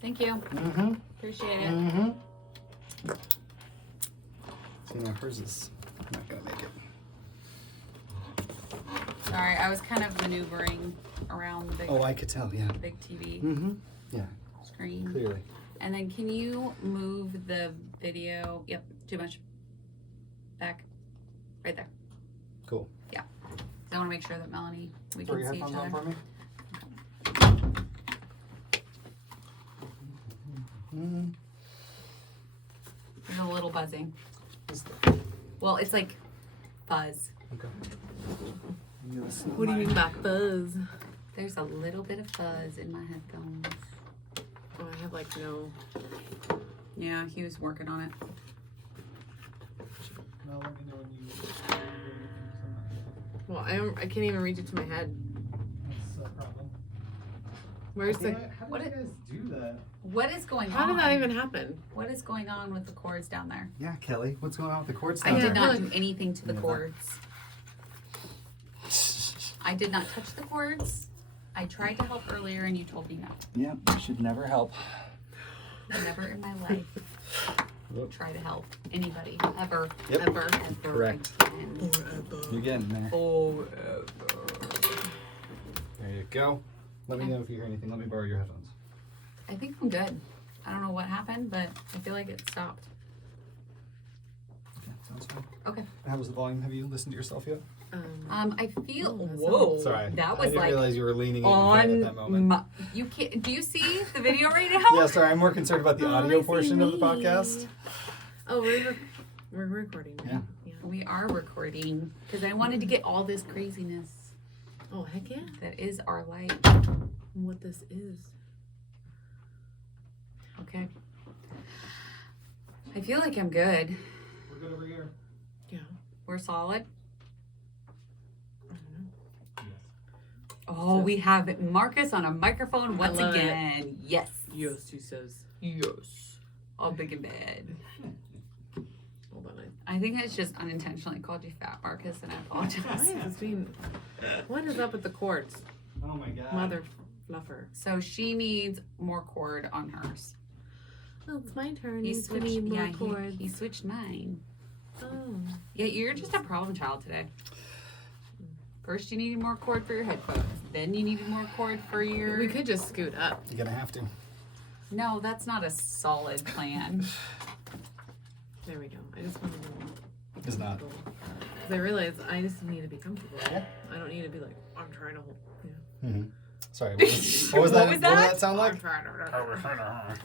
Thank you. Mm-hmm. Appreciate it. Mm-hmm. See, now hers is not gonna make it. Sorry, I was kind of maneuvering around the big, Oh, I could tell, yeah. big TV Mm-hmm. Yeah, screen. clearly. And then can you move the video? Yep, too much. Back. Right there. Cool. Yeah. I want to make sure that Melanie, we Throw can your see each headphones on other. for me. Mm-hmm. There's a little buzzing. Is there? Well, it's like fuzz. Okay. What do you mean by fuzz? There's a little bit of fuzz in my headphones. Oh, I have like no. Yeah, he was working on it. No, let me know when you. Well, I can't even reach it to my head. That's a problem. Where's the? How do you guys do that? What is going How on? did that even happen? What is going on with the cords down there? Yeah, Kelly, what's going on with the cords I down did there? not Look. do anything to the Yeah. cords. I did not touch the cords. I tried to help earlier and you told me no. Yeah, you should never help. Never in my life try to help anybody ever. Yep. Ever. Ever Correct. again. You're getting there. Forever. There you go. Let me Okay. know if you hear anything. Let me borrow your headphones. I think I'm good. I don't know what happened, but I feel like it stopped. Okay, sounds fine. Okay. How was the volume? Have you listened to yourself yet? I feel. Oh, that's Whoa. Sorry. That I was didn't like realize you were leaning in at that on moment. my. You can't. Do you see the video right now? Yeah, sorry. I'm more concerned about the Oh, audio I see portion of the me. podcast. Oh, we're recording. Right? Yeah. We are recording because I wanted to get all this craziness Oh heck yeah! that is our life. What this is? Okay. I feel like I'm good. We're good over here. Yeah. We're solid. I don't know. Oh, we have Marcus on a microphone once love it. again. Yes. Yes, he says. Yes. All big and bad. Hold on. I think I just unintentionally called you fat, Marcus, and I Why apologize. is this being? What is up with the cords, Oh my god. mother fluffer? So she needs more cord on hers. Oh, it's my turn. He He's switched. need more Yeah, cords. he switched mine. Oh. Yeah, you're just a problem child today. First, you needed more cord for your headphones. Then you needed more cord for your. We could just scoot up. You're gonna have to. No, that's not a solid plan. There we go. I just wanted to. It's not. Because I realized I just need to be comfortable. Yeah. I don't need to be like, I'm trying to hold. Yeah. Mm-hmm. Sorry. What was, what was What that? was What did that? that sound like? I'm trying to.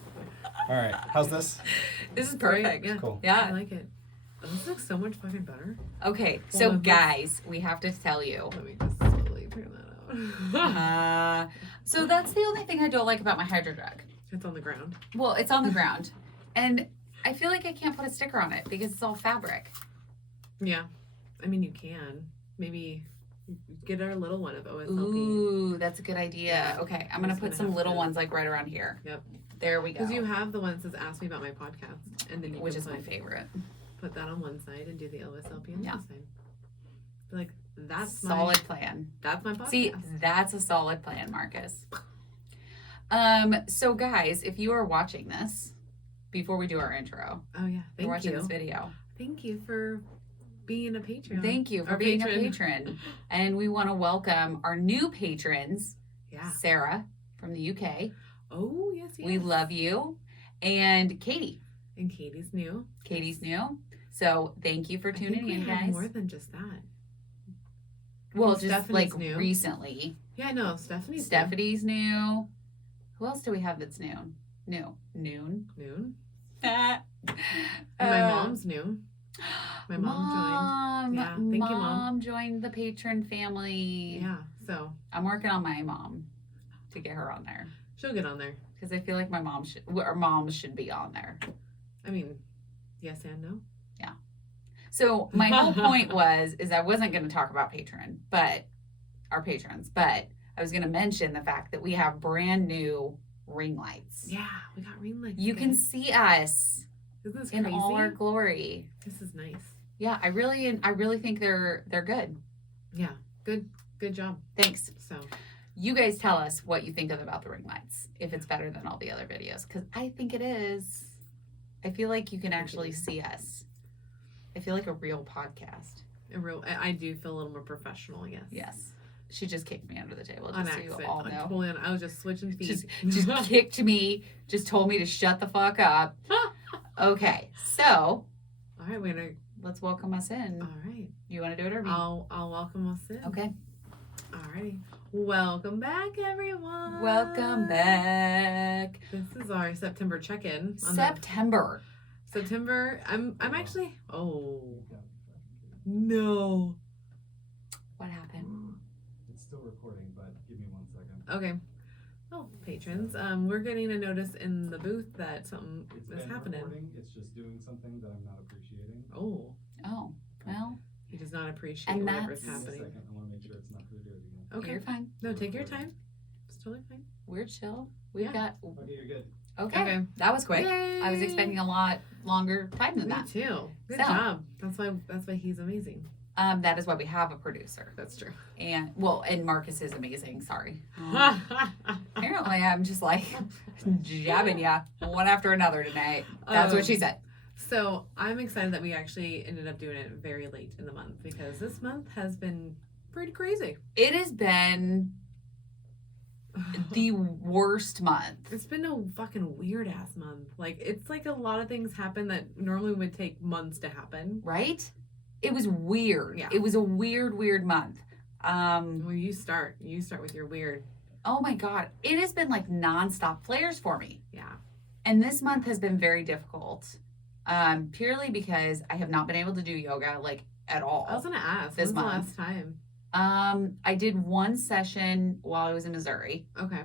All right. How's this? This is Right, perfect. yeah. Cool. I Yeah. like it. Oh, this looks so much fucking better. Okay, so Well, guys, we have to tell you. Let me just slowly turn that out. So that's the only thing I don't like about my hydro jug. It's on the ground. Well, it's on the ground, and I feel like I can't put a sticker on it because it's all fabric. Yeah. I mean, you can. Maybe get our little one of OSLP. Ooh, that's a good idea. Yeah. Okay, I'm We're gonna just put gonna some have little to- ones like right around here. Yep. There we go. Because you have the ones that ask me about my podcast, and then you Which can is my put, favorite. put that on one side and do the OSLP on the Yeah. other side. Be like, that's Solid plan. That's my podcast. See, that's a solid plan, Marcus. So guys, if you are watching this before we do our intro, Oh yeah. you're Thank watching you. this video. Thank you for being a patron. Thank you for Our being a patron. And we want to welcome our new patrons, Yeah. Sarah from the UK. Oh yes, yes. We love you. And Katie. And Katie's new. Katie's new. So thank you for I think tuning we in, had guys. more than just that. Well, And just Stephanie's like new. recently. Yeah, no, Stephanie's Stephanie's new. Who else do we have that's new? Noon. Noon. Uh, And my mom's new. My mom joined. Yeah, thank you, Mom. Mom joined the patron family. Yeah, so I'm working on my mom to get her on there she'll get on there. because I feel like my mom should, or moms should be on there. I mean, yes and no. So my whole point is I wasn't going to talk about our patrons, but I was going to mention the fact that we have brand new ring lights. Yeah, we got ring lights. You can guys. see us Isn't this in crazy? all our glory. This is nice. Yeah, I really think they're good. Yeah, good job. Thanks. So You guys tell us what you think about the ring lights, if it's better than all the other videos, because I think it is. I feel like you can actually see us. I feel like a real podcast. I do feel a little more professional, yes. Yes. She just kicked me under the table. On Just so you accident. all know. Totally I was just switching feet. Just kicked me. Just told me to shut the fuck up. Okay, so. All right, we're gonna. Let's welcome us in. All right. You want to do it or me? I'll welcome us in. Okay. All righty. Welcome back, everyone. Welcome back. This is our September check-in. September. September. I'm actually. Oh. No. What happened? It's still recording, but give me 1 second. Okay. Oh, patrons. We're getting a notice in the booth that something is happening. Recording. It's just doing something that I'm not appreciating. Oh. Oh, well. He does not appreciate And whatever's that's- happening. Second, I want to make sure it's not going to do it again. Okay. You're fine. No, take your time. It's totally fine. We're chill. We've Yeah. got. Okay, you're good. Okay. That was quick. Yay. I was expecting a lot longer time than Me that. too. Good So- job. That's why he's amazing. That is why we have a producer. That's true. And Marcus is amazing. Sorry. Apparently, I'm just like jabbing ya one after another tonight. That's what she said. So I'm excited that we actually ended up doing it very late in the month because this month has been pretty crazy. It has been the worst month. It's been a fucking weird ass month. Like it's like a lot of things happen that normally would take months to happen. Right? It was weird. Yeah. It was a weird month. Well, you start with your weird. Oh my God. It has been like nonstop flares for me. Yeah. And this month has been very difficult. Purely because I have not been able to do yoga like at all. I was gonna ask. This When's the month. last time? I did one session while I was in Missouri. Okay.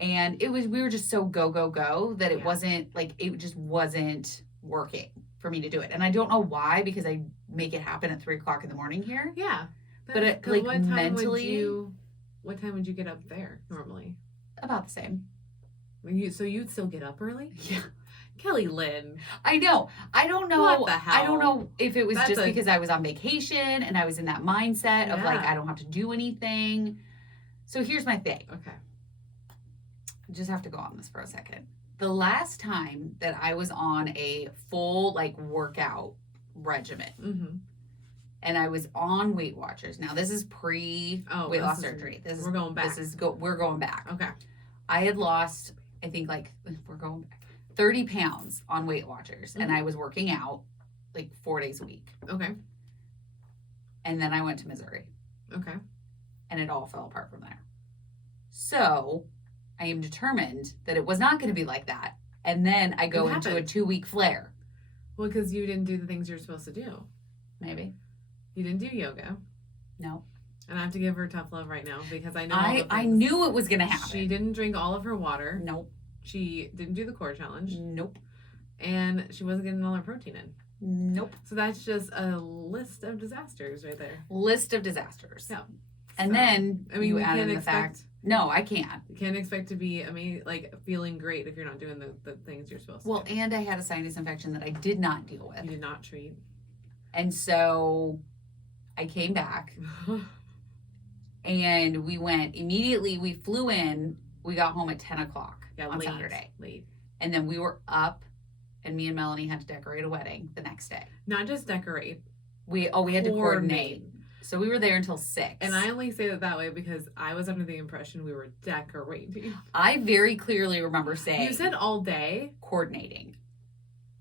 And we were just so go that it Yeah. wasn't like it just wasn't working for me to do it. And I don't know why, because I make it happen at 3:00 in the morning here. Yeah. But it, 'Cause like, what time mentally- what time would you get up there normally? About the same. So you'd still get up early? Yeah. Kelly Lynn. I know. I don't know. What the hell? I don't know if it was That's just because I was on vacation and I was in that mindset of like, Yeah. I don't have to do anything. So here's my thing. Okay. I just have to go on this for a second. The last time that I was on a full like workout regimen Mm-hmm. and I was on Weight Watchers. Now this is pre weight loss surgery. This is We're going back. we're going back. Okay. I had lost, I think like we're going back 30 pounds on Weight Watchers, and I was working out like 4 days a week. Okay. And then I went to Missouri, Okay. and it all fell apart from there. So I am determined that it was not going to be like that. And then I go What into a happened? 2-week flare. Well, because you didn't do the things you're supposed to do. Maybe. You didn't do yoga. No. And I have to give her tough love right now because I know all the I things. knew it was going to happen. She didn't drink all of her water. Nope. She didn't do the core challenge. Nope. And she wasn't getting all her protein in. Nope. So that's just a list of disasters right there. List of disasters. Yeah. And So, then I mean, you we add can't in the expect. fact. No, I can't. You can't expect to be, like feeling great if you're not doing the things you're supposed Well, to do. and I had a sinus infection that I did not deal with. You did not treat. And so I came back and we went immediately. We flew in. We got home at 10 o'clock on late, Saturday. Late. And then we were up, and me and Melanie had to decorate a wedding the next day. Not just decorate. We had to coordinate. So we were there until 6. And I only say that way because I was under the impression we were decorating. I very clearly remember saying You said all day. coordinating.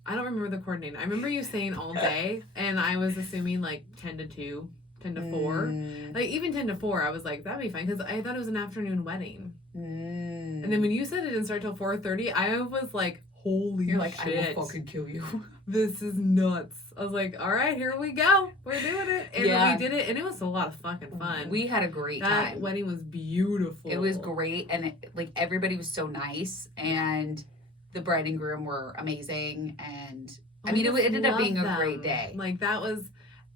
I don't remember the coordinating. I remember you saying all day, and I was assuming like 10 to 2, 10 to 4. Mm. Like even 10 to 4, I was like, that'd be fine because I thought it was an afternoon wedding. Mm. And then when you said it didn't start till 4:30, I was like, holy You're like, shit. I will fucking kill you. This is nuts. I was like, all right, here we go. We're doing it. And Yeah. we did it, and it was a lot of fucking fun. We had a great that time. wedding was beautiful. It was great, and like everybody was so nice, and the bride and groom were amazing, and I mean, it just ended up being a love great them. day. Like that was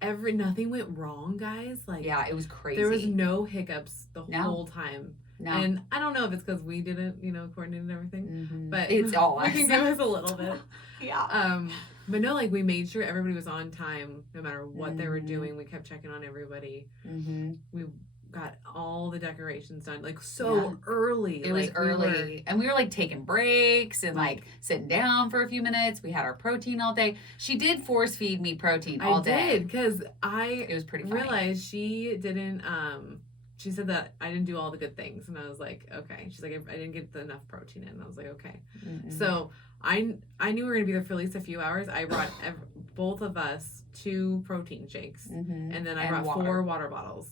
nothing went wrong, guys. Like Yeah, it was crazy. there was no hiccups the No. whole time. no, And I don't know if it's because we didn't, coordinate everything, Mhm. but it's all we us. can give us a little bit. Yeah. But no, like we made sure everybody was on time, no matter what they were Mhm. doing. We kept checking on everybody. Mm-hmm. We got all the decorations done like so Yeah. early. It was Like, we early, and we were like taking breaks and Right. like sitting down for a few minutes. We had our protein all day. She did force feed me protein all I day. did because I It was pretty funny. realized she didn't. She said that I didn't do all the good things, and I was like, okay. She's like, I didn't get enough protein in. And I was like, okay. Mm-mm. So I knew we were gonna be there for at least a few hours. I brought both of us 2 protein shakes, Mhm. and then I And brought water. 4 water bottles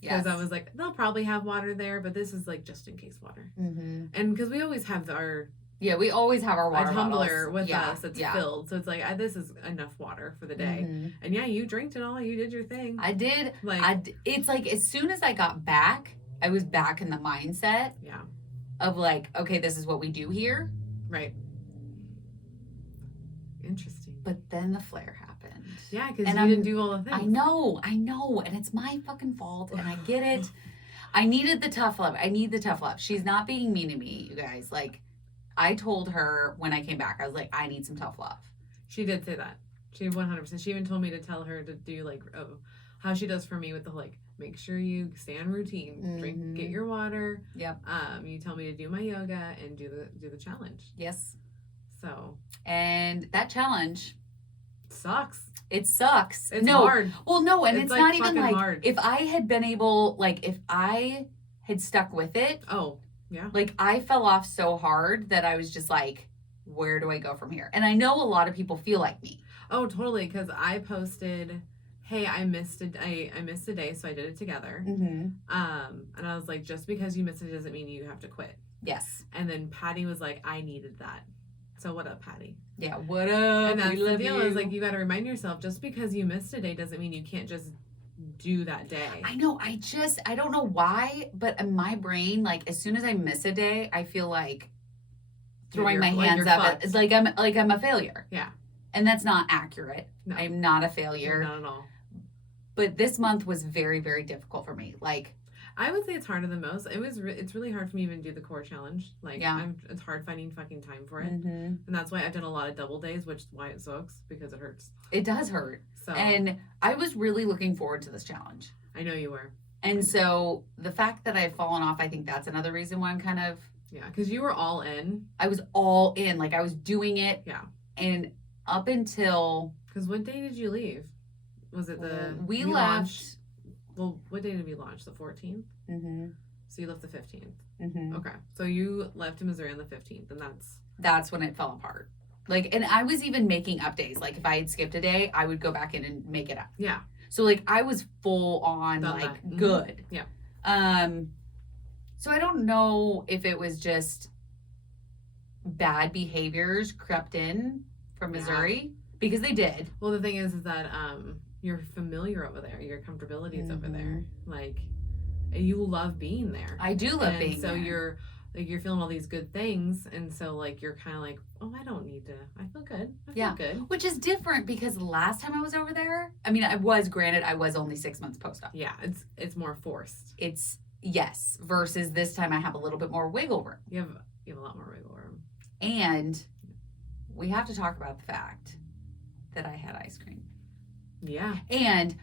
because Yes. I was like, they'll probably have water there, but this is like just in case water. Mm-hmm. And because we always have our Yeah, we always have our water a tumbler bottles. with Yeah, us that's yeah. filled, so it's like this is enough water for the day. Mhm. And yeah, you drank it all. You did your thing. I did. Like It's like as soon as I got back, I was back in the mindset yeah, of like, okay, this is what we do here. right. Interesting. But then the flare happened. Yeah, because And you I'm- didn't do all the things. I know, and it's my fucking fault, and I get it. I needed the tough love. I need the tough love. She's not being mean to me, you guys. Like, I told her when I came back, I was like, I need some tough love. She did say that. She 100%. She even told me to tell her to do like how she does for me with the like make sure you stay on routine, drink, Mhm. get your water. Yep. You tell me to do my yoga and do the challenge. Yes. So And that challenge, sucks. it sucks. It's no, hard. Well, no, and It's, it's, like, not even fucking like hard. if I had been able, like if I had stuck with it, Oh yeah. like I fell off so hard that I was just like, where do I go from here? And I know a lot of people feel like me. Oh totally. Because I posted, hey, I missed a day, so I did it together. Mm-hmm. And I was like, just because you missed it doesn't mean you have to quit. Yes. And then Patty was like, I needed that. So what up, Patty? Yeah. What up? And that's We the love deal you. is like you got to remind yourself just because you missed a day doesn't mean you can't just do that day. I know. I don't know why, but in my brain, like as soon as I miss a day, I feel like throwing my Like hands you're up. fucked. It's like I'm a failure. Yeah. And that's not accurate. No. I'm not a failure. Not at all. But this month was very, very difficult for me. Like, I would say it's harder than most. It's really hard for me to even do the core challenge. Like Yeah. it's hard finding fucking time for it, mhm. and that's why I've done a lot of double days, which is why it sucks because it hurts. It does hurt. So And I was really looking forward to this challenge. I know you were. And so the fact that I've fallen off, I think that's another reason why I'm kind of, Yeah, because you were all in. I was all in. Like I was doing it. Yeah. And up until Because what day did you leave? Was it we you left. launched- Well, what day did we launch? The 14th. Mm-hmm, So you left the 15th. mm-hmm. Okay. So you left to Missouri on the 15th, and That's when it fell apart. Like, and I was even making up days. Like if I had skipped a day, I would go back in and make it up. yeah. So like I was full on Done like that. Mhm. good. Yeah. So I don't know if it was just bad behaviors crept in from Yeah. Missouri because they did. Well, the thing is that you're familiar over there. Your comfortability is over there. Like, you love being there. I do love and being so there. you're feeling all these good things, and so like you're kind of like, oh, I don't need to. I feel good. I feel Yeah. good. Which is different because last time I was over there, I mean, I was only 6 months post-op. Yeah, it's more forced. It's yes, versus this time I have a little bit more wiggle room. You have a lot more wiggle room. And we have to talk about the fact that I had ice cream. Yeah. And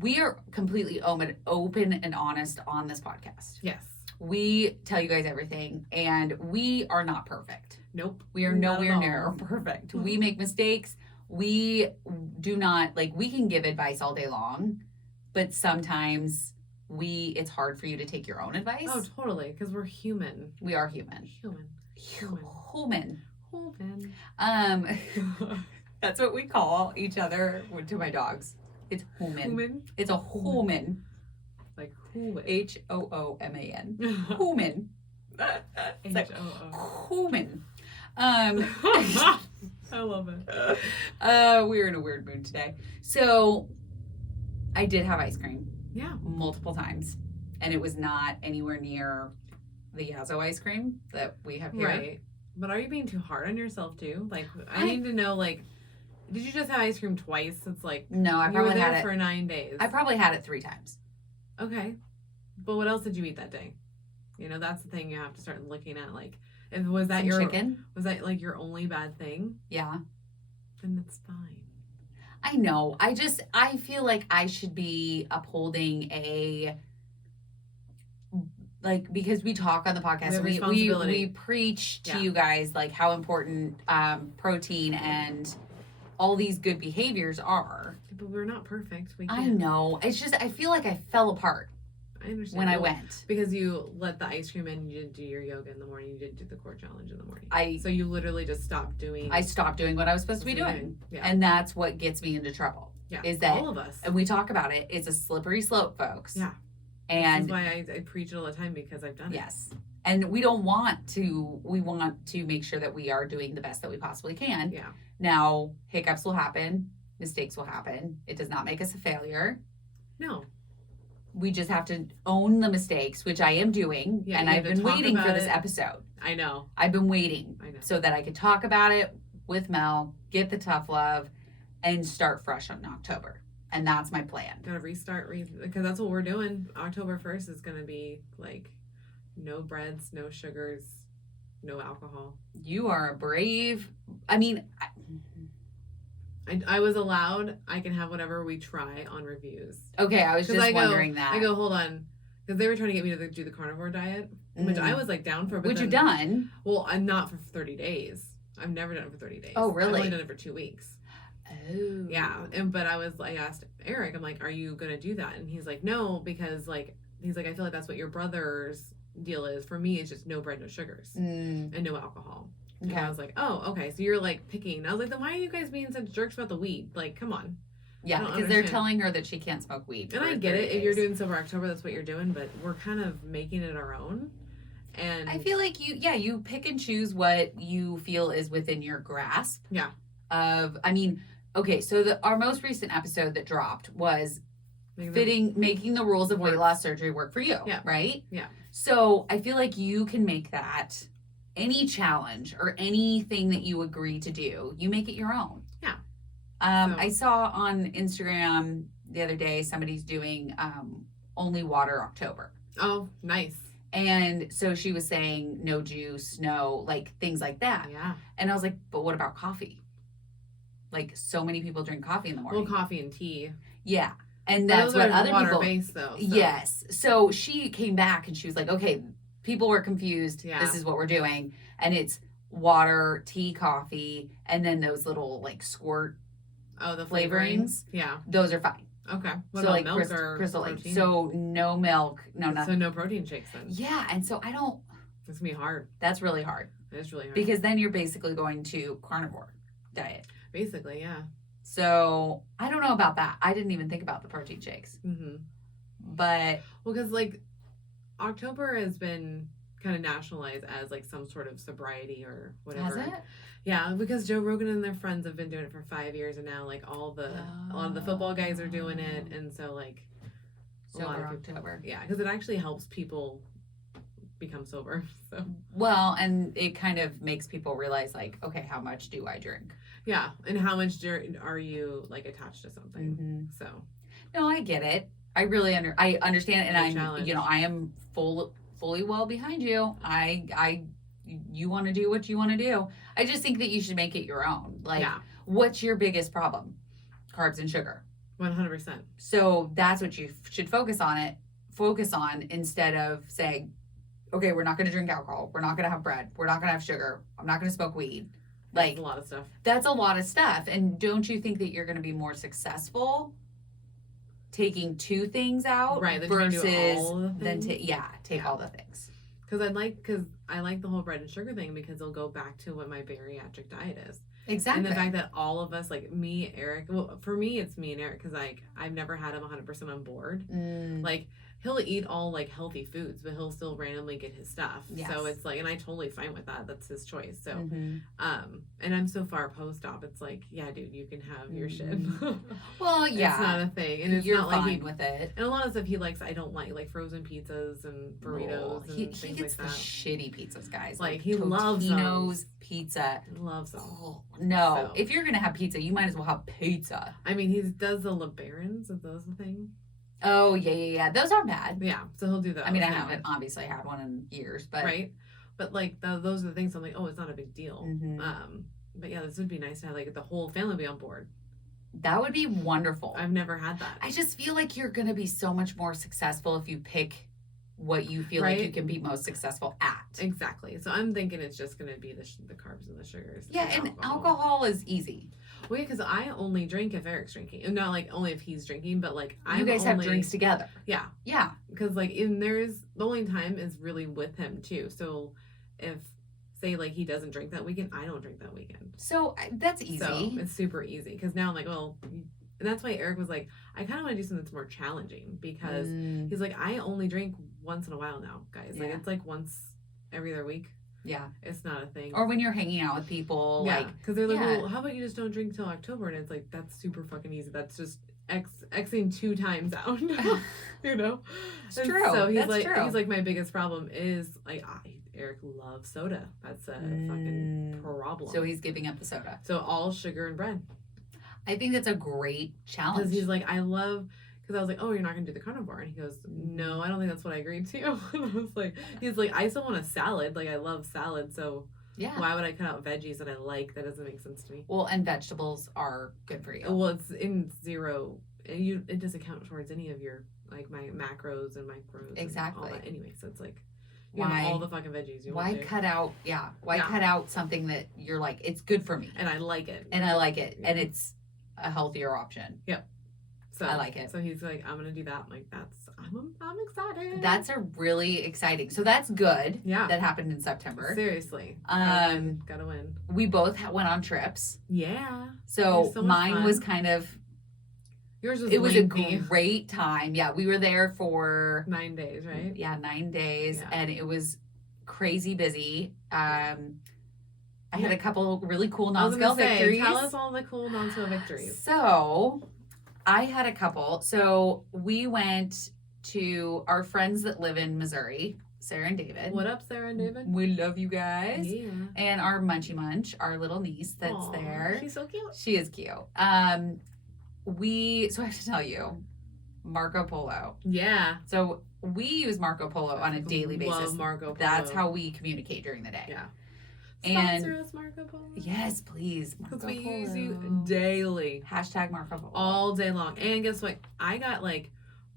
we are completely open and honest on this podcast. Yes. We tell you guys everything, and we are not perfect. Nope. We are Not at nowhere all. near perfect. We make mistakes. We do not, like, we can give advice all day long, but sometimes it's hard for you to take your own advice. Oh, totally. Because we're human. We are human. Human. Human. Human. That's what we call each other to my dogs. It's human. Human. It's a human. Like human. H-O-O-M-A-N. Human. It's like H-O-O. human. I love it. We're in a weird mood today. So I did have ice cream Yeah. multiple times, and it was not anywhere near the Yazoo ice cream that we have here. Right. But are you being too hard on yourself too? Like, I I- need to know, like, did you just have ice cream twice? It's like, No, I you were probably there had it. for 9 days. I probably had it 3 times. Okay. But what else did you eat that day? You know, that's the thing you have to start looking at. Like, if was that Some your chicken? was that like your only bad thing? Yeah. Then it's fine. I know. I feel like I should be upholding a like, because we talk on the podcast, have we responsibility. preach to Yeah. you guys like how important protein and all these good behaviors are. But we're not perfect. We I can't. know. It's just I feel like I fell apart I understand. when I Well, went. Because you let the ice cream in, you didn't do your yoga in the morning, you didn't do the core challenge in the morning. So you literally just stopped doing. I stopped doing what I was supposed to be what you're doing. Yeah. And that's what gets me into trouble. Yeah. Is that all of us. and we talk about it. It's a slippery slope, folks. Yeah. And this is why I preach it all the time because I've done it. yes. And we don't want to, we want to make sure that we are doing the best that we possibly can. Yeah. Now, hiccups will happen, mistakes will happen. It does not make us a failure. No. We just have to own the mistakes, which I am doing. Yeah, and you I've have to been talk waiting for about this it. episode. I know. I've been waiting I know. so that I could talk about it with Mel, get the tough love, and start fresh in October. And that's my plan. Gotta restart because that's what we're doing. October 1st is gonna be like no breads, no sugars, no alcohol. You are a brave. I mean, I was allowed. I can have whatever we try on reviews. okay, I was 'Cause just I go- wondering that. I go, hold on, because they were trying to get me to do the carnivore diet, which I was like down for. But Which then, you've done. Well, I'm not for 30 days. I've never done it for 30 days. Oh, I've really? only done it for 2 weeks. Oh. Yeah, but I asked Eric, I'm like, are you gonna do that? And he's like, no, because he's like, I feel like that's what your brother's deal is. For me, it's just no bread, no sugars, Mm, and no alcohol. okay. And I was like, oh, okay. So you're like picking. I was like, then why are you guys being such jerks about the weed? Like, come on. Yeah, I don't because they're understand. telling her that she can't smoke weed. And for I get 30 it. If you're days. doing Sober October, that's what you're doing. But we're kind of making it our own. And I feel like you pick and choose what you feel is within your grasp. Yeah. I mean, okay, so our most recent episode that dropped was making making the rules of weight Work. loss surgery work for you. Yeah. Right? Yeah. So I feel like you can make that any challenge or anything that you agree to do, you make it your own. Yeah. So- I saw on Instagram the other day somebody's doing only water October. Oh, nice. And so she was saying no juice, no like things like that. Yeah. And I was like, but what about coffee? Like so many people drink coffee in the morning. Well, coffee and tea. Yeah. And But that's those what are other water people based though. So. Yes. So she came back and she was like, okay, people were confused. Yeah. This is what we're doing. And it's water, tea, coffee, and then those little like squirt Oh, the flavorings. Yeah. Those are fine. Okay. What so about like milk or crystal Light. protein? So no milk, no So nothing. no protein shakes then. Yeah. And so I don't, It's gonna be hard. that's really hard It's really hard. because then you're basically going to carnivore diet. Basically, yeah. So I don't know about that. I didn't even think about the protein shakes, Mm-hmm. but Well, because like October has been kind of nationalized as like some sort of sobriety or whatever. has it? Yeah, because Joe Rogan and their friends have been doing it for 5 years, and now like a lot of the football guys are doing it, and so like a lot Sober of people, October. yeah, because it actually helps people become sober. So Well, and it kind of makes people realize, like, okay, how much do I drink? yeah, and how much are you like attached to something? Mm-hmm. So No, I get it. I really I understand, and Good I'm, challenge. I am fully well behind you. You want to do what you want to do. I just think that you should make it your own. Like, yeah, what's your biggest problem? Carbs and sugar. 100%. So that's what you should focus on instead of saying, okay, we're not going to drink alcohol. We're not going to have bread. We're not going to have sugar. I'm not going to smoke weed. Like, That's a lot of stuff. that's a lot of stuff. And don't you think that you're going to be more successful taking two things out Right, then trying to versus do all the then things? take Yeah. all the things. Because I like the whole bread and sugar thing because it'll go back to what my bariatric diet is. Exactly. And the fact that all of us, like me, Eric, well, for me, it's me and Eric because like I've never had him 100% on board. Mm, Like he'll eat all like healthy foods, but he'll still randomly get his stuff. Yes. So it's like, and I totally fine with that. That's his choice. So, mhm. and I'm so far post-op. It's like, yeah, dude, you can have your shit. Well, yeah. It's not a thing, and it's you're not like fine he. with it. And a lot of stuff he likes, I don't like frozen pizzas and burritos and He things gets like the that. shitty pizzas, guys. Like, he loves Totino's those. pizza. He loves them. Oh, no. So- If you're gonna have pizza, you might as well have pizza. I mean, he does the LeBarons. Is those a thing? Oh yeah. Those aren't bad. Yeah, so he'll do those. I mean, I now, haven't obviously had one in years, but right? But like those are the things I'm like, oh, it's not a big deal. Mhm. But yeah, this would be nice to have like the whole family be on board. that would be wonderful. I've never had that. I just feel like you're gonna be so much more successful if you pick what you feel like Right? you can be most successful at. Exactly. So I'm thinking it's just going to be the carbs and the sugars. Yeah, and alcohol is easy. Well, yeah, because I only drink if Eric's drinking. And not like only if he's drinking, but like I You guys have drinks together. Yeah. Yeah. Because like there's the only time is really with him too. So if say like he doesn't drink that weekend, I don't drink that weekend. So that's easy. So it's super easy because now I'm like, well, and that's why Eric was like, I kind of want to do something that's more challenging because he's like, I only drink once in a while now, guys. Like it's like once every other week. Yeah. It's not a thing. Or when you're hanging out with people, like, because they're like, well, how about you just don't drink till October? And it's like, that's super fucking easy. That's just Xing 2 times out. You know? It's true. So he's That's like, true. he's like, my biggest problem is like, Eric loves soda. That's a fucking problem. So he's giving up the soda. So all sugar and bread. I think that's a great challenge. Because he's like, I love, because I was like, oh, you're not going to do the carnivore. And he goes, no, I don't think that's what I agreed to. And I was like, he's like, I still want a salad. Like, I love salad. So yeah. Why would I cut out veggies that I like? That doesn't make sense to me. Well, and vegetables are good for you. Well, it's in zero. It doesn't count towards any of your, like, my macros and micros. Exactly. And all that. Anyway, so it's like, why all the fucking veggies you why want to. cut out cut out something that you're like, it's good for me And I like it. and I like it and it's a healthier option. Yep. So I like it. So he's like, I'm gonna do that. I'm like, I'm excited. That's a really exciting. So that's good. Yeah. That happened in September. Seriously. Gotta win. We both went on trips. Yeah. So so much mine fun. was kind of. Yours was. It was lengthy. a great time. Yeah, we were there for 9 days, right? Yeah, 9 days, Yeah. and it was crazy busy. I had a couple really cool non-scale victories. Tell us all the cool non-scale victories. So, I had a couple. So, we went to our friends that live in Missouri, Sarah and David. What up, Sarah and David? We love you guys. Yeah. And our Munchie Munch, our little niece that's Aw, there. She's so cute. She is cute. So I have to tell you, Marco Polo. Yeah. So we use Marco Polo on a daily basis. Love Marco Polo. That's how we communicate during the day. Yeah. And Sponsor us, Marco Polo. yes, please. Because Marco we Polo. use you daily. Hashtag Marco Polo. All day long. And guess what? I got like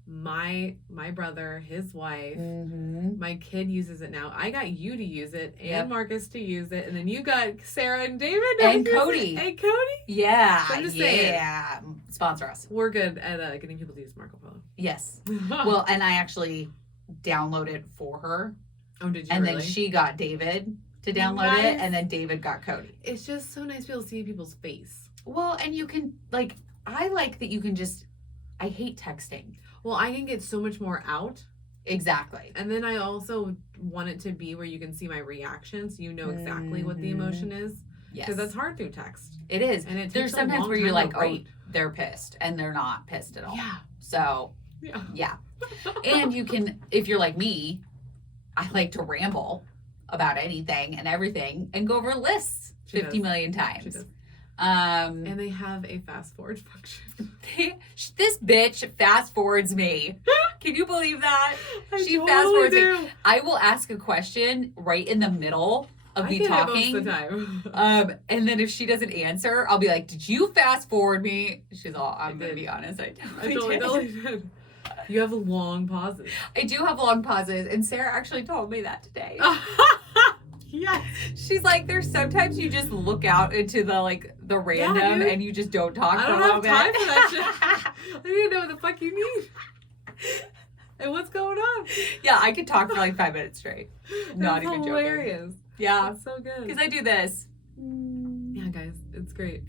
my brother, his wife, my kid uses it now. I got you to use it and Yep. Marcus to use it. And then you got Sarah and David And to use Cody. it. And Cody. Yeah. I'm just saying. Yeah. Sponsor us. We're good at getting people to use Marco Polo. Yes. Well, and I actually downloaded for her. oh, did you And really? then she got David to download Nice. it. And then David got Cody. It's just so nice to be able to see people's face. Well, and you can, like, I like that you can just, I hate texting. Well, I can get so much more out. Exactly. And then I also want it to be where you can see my reactions. You know exactly what the emotion is. Yes. Because that's hard through text. It is. And it There's takes a sometimes long where you're time like, to oh, write. they're pissed. And they're not pissed at all. Yeah. So, Yeah. yeah. And you can, if you're like me, I like to ramble about anything and everything and go over lists She 50 does. million She times. does. And And they have a fast forward function. this bitch fast forwards me. Can you believe that? She totally fast forwards me. do. I will ask a question right in the middle of me I get it talking. most of the time. And then if she doesn't answer, I'll be like, "Did you fast forward me?" She's all, "I'm gonna did. be honest, I I totally totally did." did. You have long pauses. I do have long pauses, and Sarah actually told me that today. Yes. She's like, "There's sometimes you just look out into the random, dude. and you just don't talk I for don't a have little time bit." for that shit. I need to know what the fuck you need. And what's going on? Yeah, I could talk for like 5 minutes straight. Not That's even hilarious. joking. Yeah, That's so good. because I do this. Yeah, guys, it's great.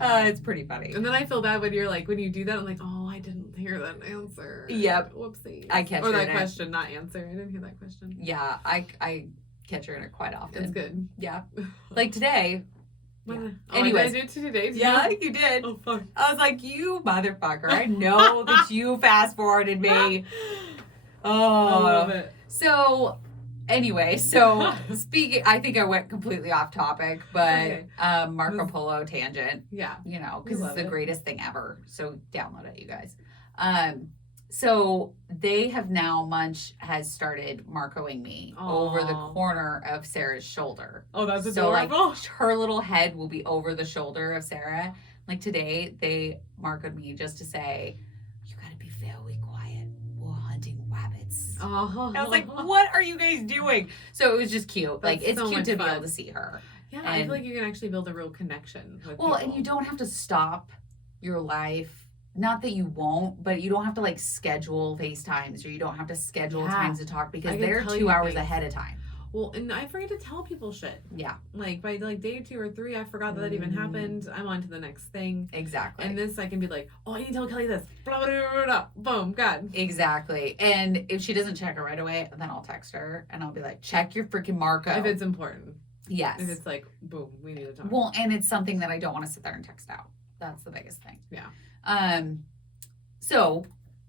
It's pretty funny. And then I feel bad when you're like, when you do that, I'm like, oh, I didn't hear that answer. Yep. Whoopsie. I catch Or her that in it. question, not answer. I didn't hear that question. Yeah, I catch her in it quite often. It's good. Yeah, like today. What Yeah. did I Anyways. do it today too? Yeah, you did. Oh, fuck. I was like, "You motherfucker! I know that you fast forwarded me." I love Oh, it. so anyway, so speaking, I think I went completely off topic, but Okay. Marco Polo tangent, Yeah. you know, We because it's love the it. greatest thing ever. So download it, you guys. So they have now, Munch has started Marcoing me over the Aw. corner of Sarah's shoulder. Oh, that's So like adorable. her little head will be over the shoulder of Sarah. Like today, they marked me just to say, "You gotta be very quiet. We're hunting rabbits." Oh. I was like, what are you guys doing? So it was just cute. Like, That's it's so cute much to be fun. able to see her. Yeah, I And- feel like you can actually build a real connection with Well, people. and you don't have to stop your life. Not that you won't, but you don't have to like schedule FaceTimes or you don't have to schedule Yeah. times to talk because I can they're tell 2 you hours things. ahead of time. Well, and I forget to tell people shit. Yeah, Like by like day 2 or 3, I forgot that even happened. I'm on to the next thing. exactly. And this, I can be like, oh, I need to tell Kelly this. Blah, blah, blah, blah, blah. Boom, God. Exactly. And if she doesn't check it right away, then I'll text her and I'll be like, check your freaking Marco. If it's important. yes. If it's like, boom, we need to talk. Well, and it's something that I don't want to sit there and text out. That's the biggest thing. Yeah. So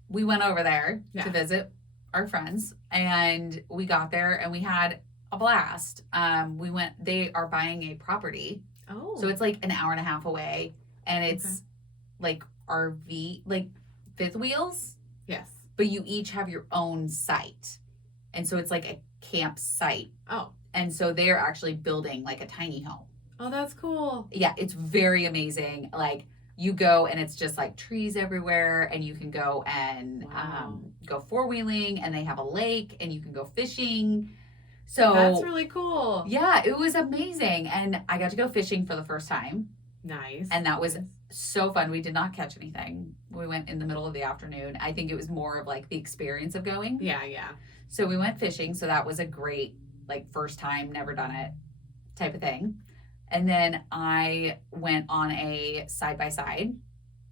we went over there Yeah. to visit our friends and we got there and we had a blast. They are buying a property. Oh. So it's like an hour and a half away and it's Okay. like RV, like fifth wheels, yes. but you each have your own site. And so it's like a campsite. Oh. And so they're actually building like a tiny home. Oh, that's cool. Yeah, it's very amazing. Like you go and it's just like trees everywhere and you can go and Wow. go four-wheeling and they have a lake and you can go fishing. So That's really cool. yeah, it was amazing. And I got to go fishing for the first time. Nice. And that was so fun. We did not catch anything. We went in the middle of the afternoon. I think it was more of like the experience of going. Yeah, yeah. So we went fishing. So that was a great, like, first time, never done it type of thing. And then I went on a side by side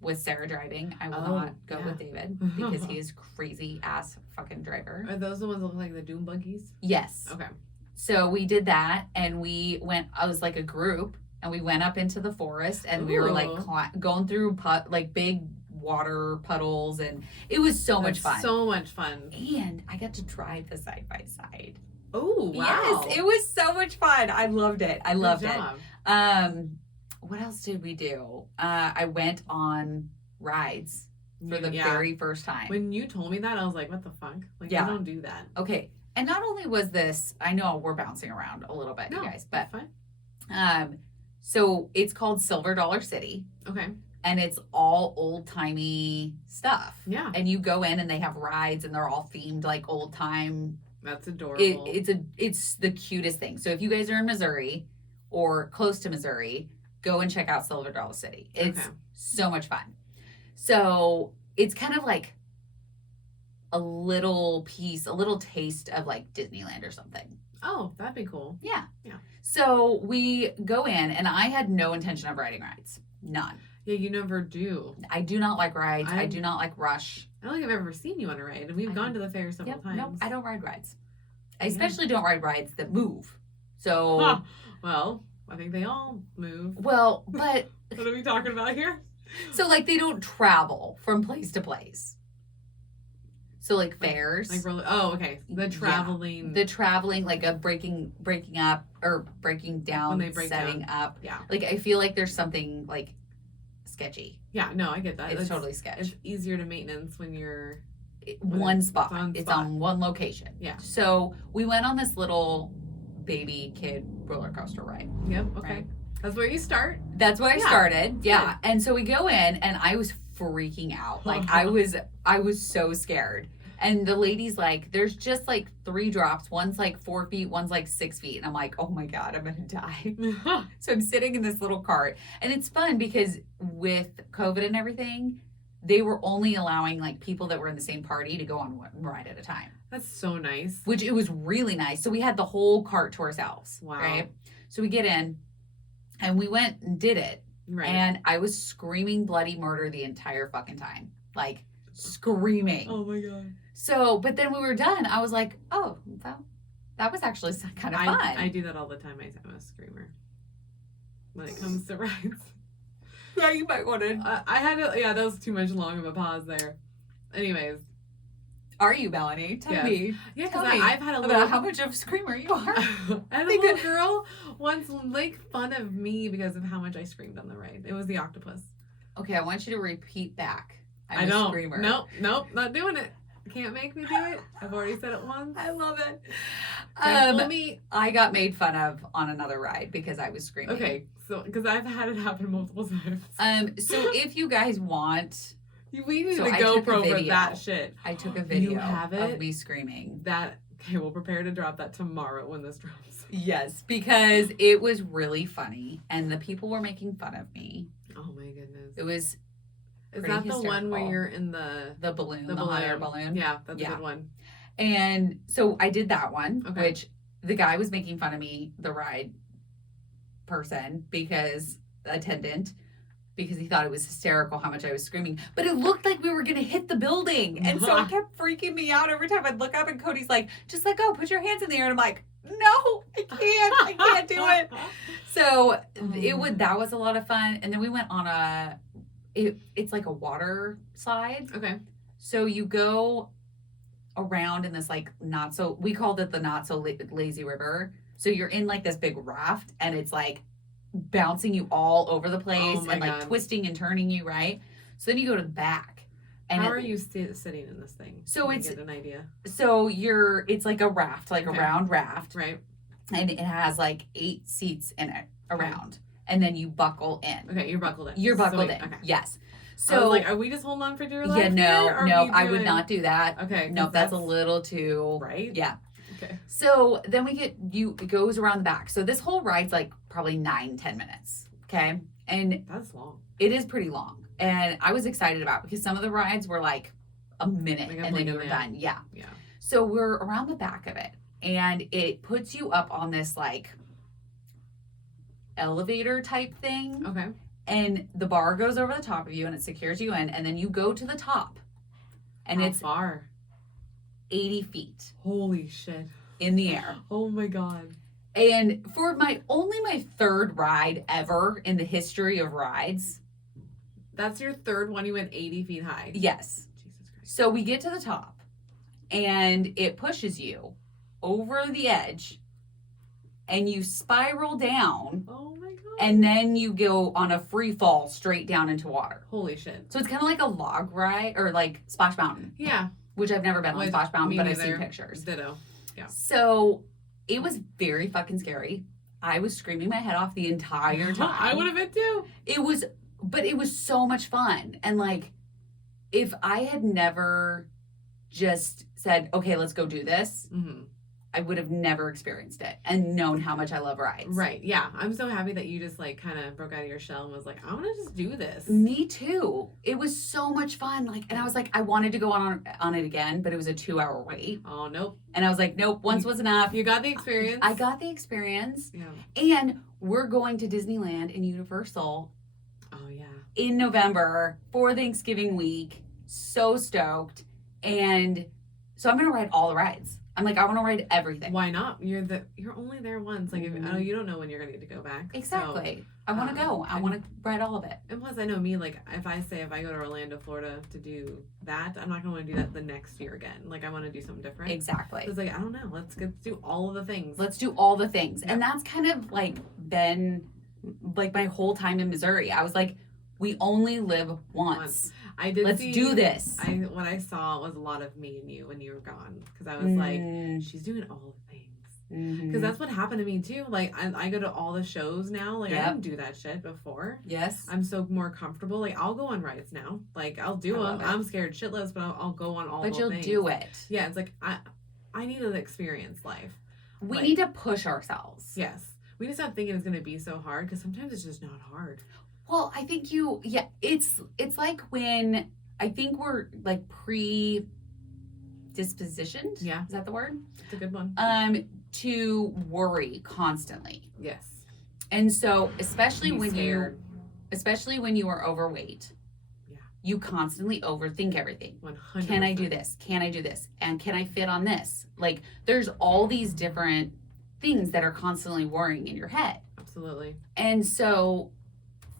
with Sarah driving. I will Oh, not go yeah. with David because he is crazy ass fucking driver. Are those the ones that look like the Doom buggies? Yes. Okay. So we did that and we went, I was like a group and we went up into the forest and we were like Ooh. going through like big water puddles and it was so much fun. So much fun. And I got to drive the side by side. Oh, wow. Yes, it was so much fun. I loved it. I loved Good it. job. What else did we do? I went on rides for the Yeah. very first time. When you told me that, I was like, what the fuck? Like, Yeah. I don't do that. Okay. And not only was this, I know we're bouncing around a little bit, No, you guys, but that's fine. so it's called Silver Dollar City Okay. and it's all old timey stuff. Yeah. And you go in and they have rides and they're all themed like old time. That's adorable. It's the cutest thing. So if you guys are in Missouri or close to Missouri, go and check out Silver Dollar City. It's Okay. so much fun. So it's kind of like a little taste of like Disneyland or something. Oh, that'd be cool. Yeah. Yeah. So we go in and I had no intention of riding rides. None. Yeah, you never do. I do not like rides. I I'm- do not like rush. I don't think I've ever seen you on a ride, and we've I gone to the fair several times. Nope, I don't ride rides. I Yeah. especially don't ride rides that move. So, Huh. Well, I think they all move. well, but What are we talking about here? so like they don't travel from place to place. So like fairs, Like oh, okay. The Yeah. traveling. the traveling, like a breaking up or breaking down, When they break setting up. yeah. Like I feel like there's something like sketchy. Yeah. No, I get that. It's totally sketch. It's easier to maintenance when you're. One it's spot. on It's spot. on one location. Yeah. So we went on this little baby kid roller coaster ride. Yep. Okay. Right. That's where you start. That's where I Yeah. started. Yeah. And so we go in and I was freaking out. Like I was so scared. And the lady's like, there's just like 3 drops. One's like 4 feet, one's like 6 feet. And I'm like, oh my God, I'm gonna die. So I'm sitting in this little cart. And it's fun because with COVID and everything, they were only allowing like people that were in the same party to go on one ride at a time. That's so nice. Which it was really nice. So we had the whole cart to ourselves. Wow. Right. So we get in and we went and did it. Right. And I was screaming bloody murder the entire fucking time. Like screaming. oh my God. So, but then we were done. I was like, oh, that was actually kind of fun. I do that all the time. I'm a screamer when it comes to rides. Yeah, you might want to. I had to, yeah, that was too much long of a pause there. Anyways, Are you, Melanie? Tell Yes. me. yeah, Tell because me I've had a about little. how much of a screamer you are. I had a little girl once make fun of me because of how much I screamed on the ride. It was the octopus. Okay, I want you to repeat back. I I'm a don't. screamer. Nope, not doing it. Can't make me do it. I've already said it once. I love it. Tell me. I got made fun of on another ride because I was screaming. Okay, so because I've had it happen multiple times. So if you guys want We need So a I took a GoPro for video. that shit. I took a video have it? of me screaming. Okay, we'll prepare to drop that tomorrow when this drops. Yes, because it was really funny, and the people were making fun of me. Oh my goodness. It was Is pretty that the one where hysterical. you're in the balloon, the hot air balloon. Yeah, that's Yeah. a good one. And so I did that one, Okay. which the guy was making fun of me, the ride person, because he thought it was hysterical how much I was screaming. But it looked like we were going to hit the building. And so it kept freaking me out every time I'd look up, and Cody's like, just let go, put your hands in the air. And I'm like, no, I can't do it. So that was a lot of fun. And then we went on it's like a water slide. Okay. So you go around in this like we called it the not so lazy river. So you're in like this big raft, and it's like bouncing you all over the place and like twisting and turning you, right? So then you go to the back. And how are you sitting in this thing? So it's get an idea. So it's like a raft, like a round raft, right? And it has like 8 seats in it around, and then you buckle in. Okay, you're buckled in. You're buckled in. Okay. Yes. So I was like, are we just holding on for dear life? Yeah, no, I would not do that. Okay. No, that's a little too right. Yeah. Okay. So then it goes around the back. So this whole ride's like probably 9-10 minutes. Okay. And that's long. It is pretty long. And I was excited about it because some of the rides were like a minute and then you were done. Yeah. Yeah. So we're around the back of it, and it puts you up on this like elevator type thing. Okay. And the bar goes over the top of you, and it secures you in, and then you go to the top. And How it's far? 80 feet. Holy shit. In the air. Oh my God. And for my 3rd ride ever in the history of rides. That's your 3rd one. You went 80 feet high. Yes. Jesus Christ. So we get to the top, and it pushes you over the edge, and you spiral down. Oh my God. And then you go on a free fall straight down into water. Holy shit. So it's kind of like a log ride, or like Splash Mountain. Yeah. Which I've never been on Splash Mountain, but I've seen pictures. Ditto. Yeah. So it was very fucking scary. I was screaming my head off the entire time. I would have been too. But it was so much fun. And like, if I had never just said, okay, let's go do this, I would have never experienced it and known how much I love rides. Right. Yeah. I'm so happy that you just like kind of broke out of your shell and was like, I want to just do this. Me too. It was so much fun. Like, and I was like, I wanted to go on it again, but it was a 2-hour wait. Oh, nope. And I was like, nope, once was enough. You got the experience. I got the experience. Yeah. And we're going to Disneyland and Universal. Oh, yeah. In November for Thanksgiving week. So stoked. And so I'm going to ride all the rides. I'm like, I want to ride everything. Why not? You're only there once. Like, you don't know when you're going to get to go back. Exactly. So, I want to go. I want to ride all of it. And plus, I know me, like, if I go to Orlando, Florida to do that, I'm not going to want to do that the next year again. Like, I want to do something different. Exactly. So it's like, I don't know. Let's do all of the things. Let's do all the things. Yeah. And that's kind of like been like my whole time in Missouri. I was like, we only live once. I did. Let's do this. What I saw was a lot of me and you when you were gone, because I was like, she's doing all the things. Because that's what happened to me too. Like I go to all the shows now. Like I didn't do that shit before. Yes. I'm so more comfortable. Like I'll go on rides now. Like I'll do them. I'm scared shitless, but I'll go on all. But you'll things. do it. Yeah, it's like I need to experience life. We need to push ourselves. Yes. We need to stop thinking it's going to be so hard, because sometimes it's just not hard. Well, I think it's like when I think we're like predispositioned. Yeah. Is that the word? It's a good one. To worry constantly. Yes. And so especially when you are overweight. Yeah. You constantly overthink everything. 100%. Can I do this? Can I do this? And can I fit on this? Like there's all these different things that are constantly worrying in your head. Absolutely. And so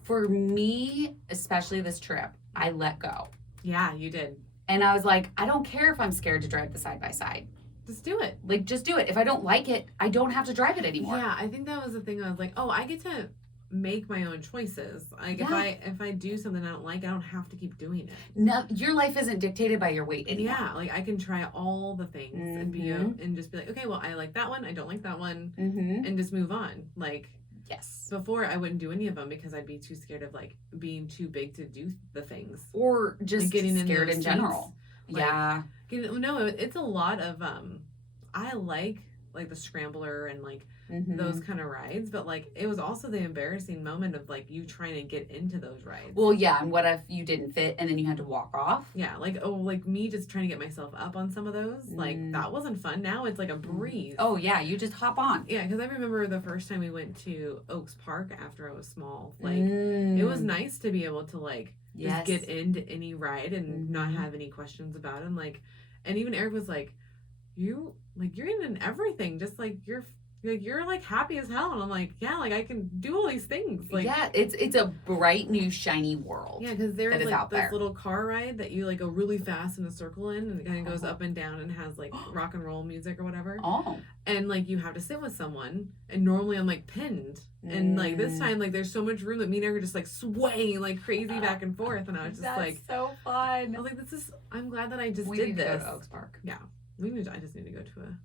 for me, especially this trip, I let go. Yeah, you did. And I was like, I don't care if I'm scared to drive the side by side. Just do it. Like, just do it. If I don't like it, I don't have to drive it anymore. Yeah, I think that was the thing. I was like, oh, I get to make my own choices. Like if I do something I don't like, I don't have to keep doing it. No, your life isn't dictated by your weight anymore. Yeah, like I can try all the things and and just be like, okay, well, I like that one, I don't like that one, and just move on. Like Yes. Before, I wouldn't do any of them because I'd be too scared of like being too big to do the things. Or just Like, getting in scared those in general. seats. Like, Yeah. No, it's a lot of I like the scrambler and like those kind of rides, but like it was also the embarrassing moment of like you trying to get into those rides. Well, yeah, and what if you didn't fit and then you had to walk off? Yeah, like me just trying to get myself up on some of those, like that wasn't fun. Now it's like a breeze. Oh yeah, you just hop on. Yeah, because I remember the first time we went to Oaks Park after I was small, like it was nice to be able to like just get into any ride and not have any questions about it. And even Eric was like, you're in everything, just like you're like happy as hell, and I'm like, yeah, like I can do all these things. Like, yeah, it's a bright new shiny world. Yeah, because there's like this there. little car ride that you like go really fast in a circle in, and it kind of goes up and down and has like rock and roll music or whatever. Oh, and like you have to sit with someone, and normally I'm like pinned, and like this time like there's so much room that me and Eric are just like swaying like crazy back and forth, and I was just that's like, so fun. I was like, I'm glad that I just We did need to this. go to Oaks Park. Yeah, I just need to go to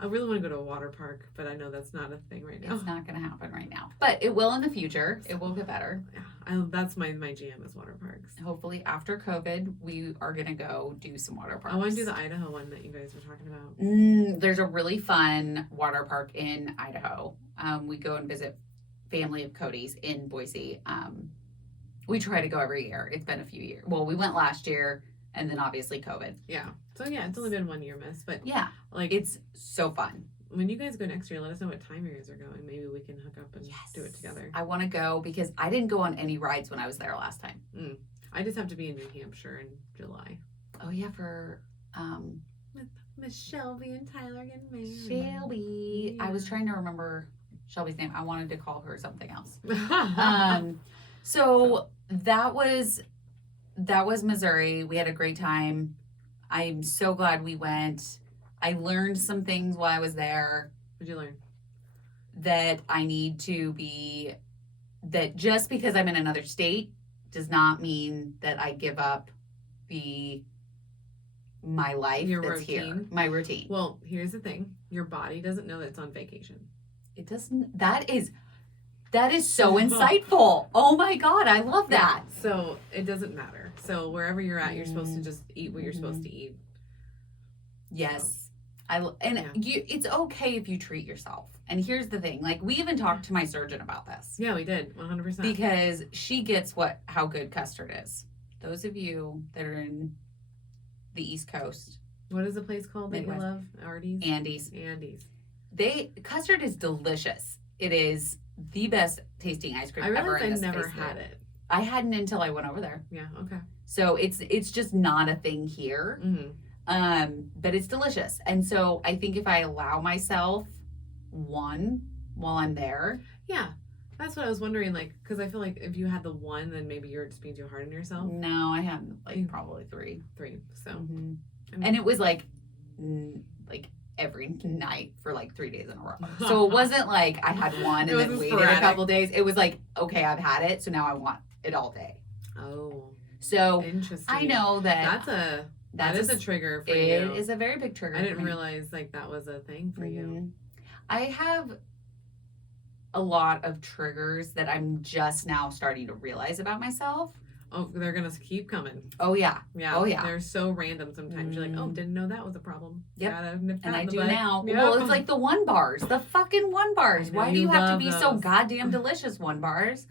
I really want to go to a water park, but I know that's not a thing right now. It's not going to happen right now, but it will in the future. It will get better. Yeah, that's my jam is water parks. Hopefully, after COVID, we are going to go do some water parks. I want to do the Idaho one that you guys were talking about. There's a really fun water park in Idaho. We go and visit family of Cody's in Boise. We try to go every year. It's been a few years. Well, we went last year, and then obviously COVID. Yeah. So yeah, it's only been 1 year, miss. But yeah, like it's so fun. When you guys go next year, let us know what time you guys are going. Maybe we can hook up and do it together. I want to go because I didn't go on any rides when I was there last time. I just have to be in New Hampshire in July. Oh yeah, for with Miss Shelby and Tyler getting married. Shelby. Yeah. I was trying to remember Shelby's name. I wanted to call her something else. So that was Missouri. We had a great time. I'm so glad we went. I learned some things while I was there. What'd you learn? That I need to be, that just because I'm in another state does not mean that I give up my life Your that's routine. here. My routine. Well, here's the thing. Your body doesn't know that it's on vacation. It doesn't, that is so insightful. Oh my God, I love that. Yeah, so it doesn't matter. So wherever you're at, you're supposed to just eat what you're supposed to eat. Yes. It's okay if you treat yourself. And here's the thing, like we even talked to my surgeon about this. Yeah, we did, 100%. Because she gets how good custard is. Those of you that are in the East Coast. What is the place called that you love? Andes. Andes. Custard is delicious. It is the best tasting ice cream ever in this I never space had there. it. I hadn't until I went over there. Yeah, okay. So it's just not a thing here. But it's delicious. And so I think if I allow myself one while I'm there. Yeah. That's what I was wondering, like, because I feel like if you had the one, then maybe you're just being too hard on yourself. No, I had like probably three. So. I mean, and it was like every night for like 3 days in a row. So it wasn't like I had one and then waited a couple days. It was like, okay, I've had it, so now I want it all day. Oh. So interesting. I know that that is a trigger for you. It is a very big trigger. I didn't realize like that was a thing for you. I have a lot of triggers that I'm just now starting to realize about myself. Oh, they're gonna keep coming. Oh yeah. Yeah. Oh yeah. They're so random sometimes. You're like, oh, didn't know that was a problem. Yep. And I do now. Yep. Well, it's like the one bars, the fucking one bars. Why do you have to be so goddamn delicious one bars?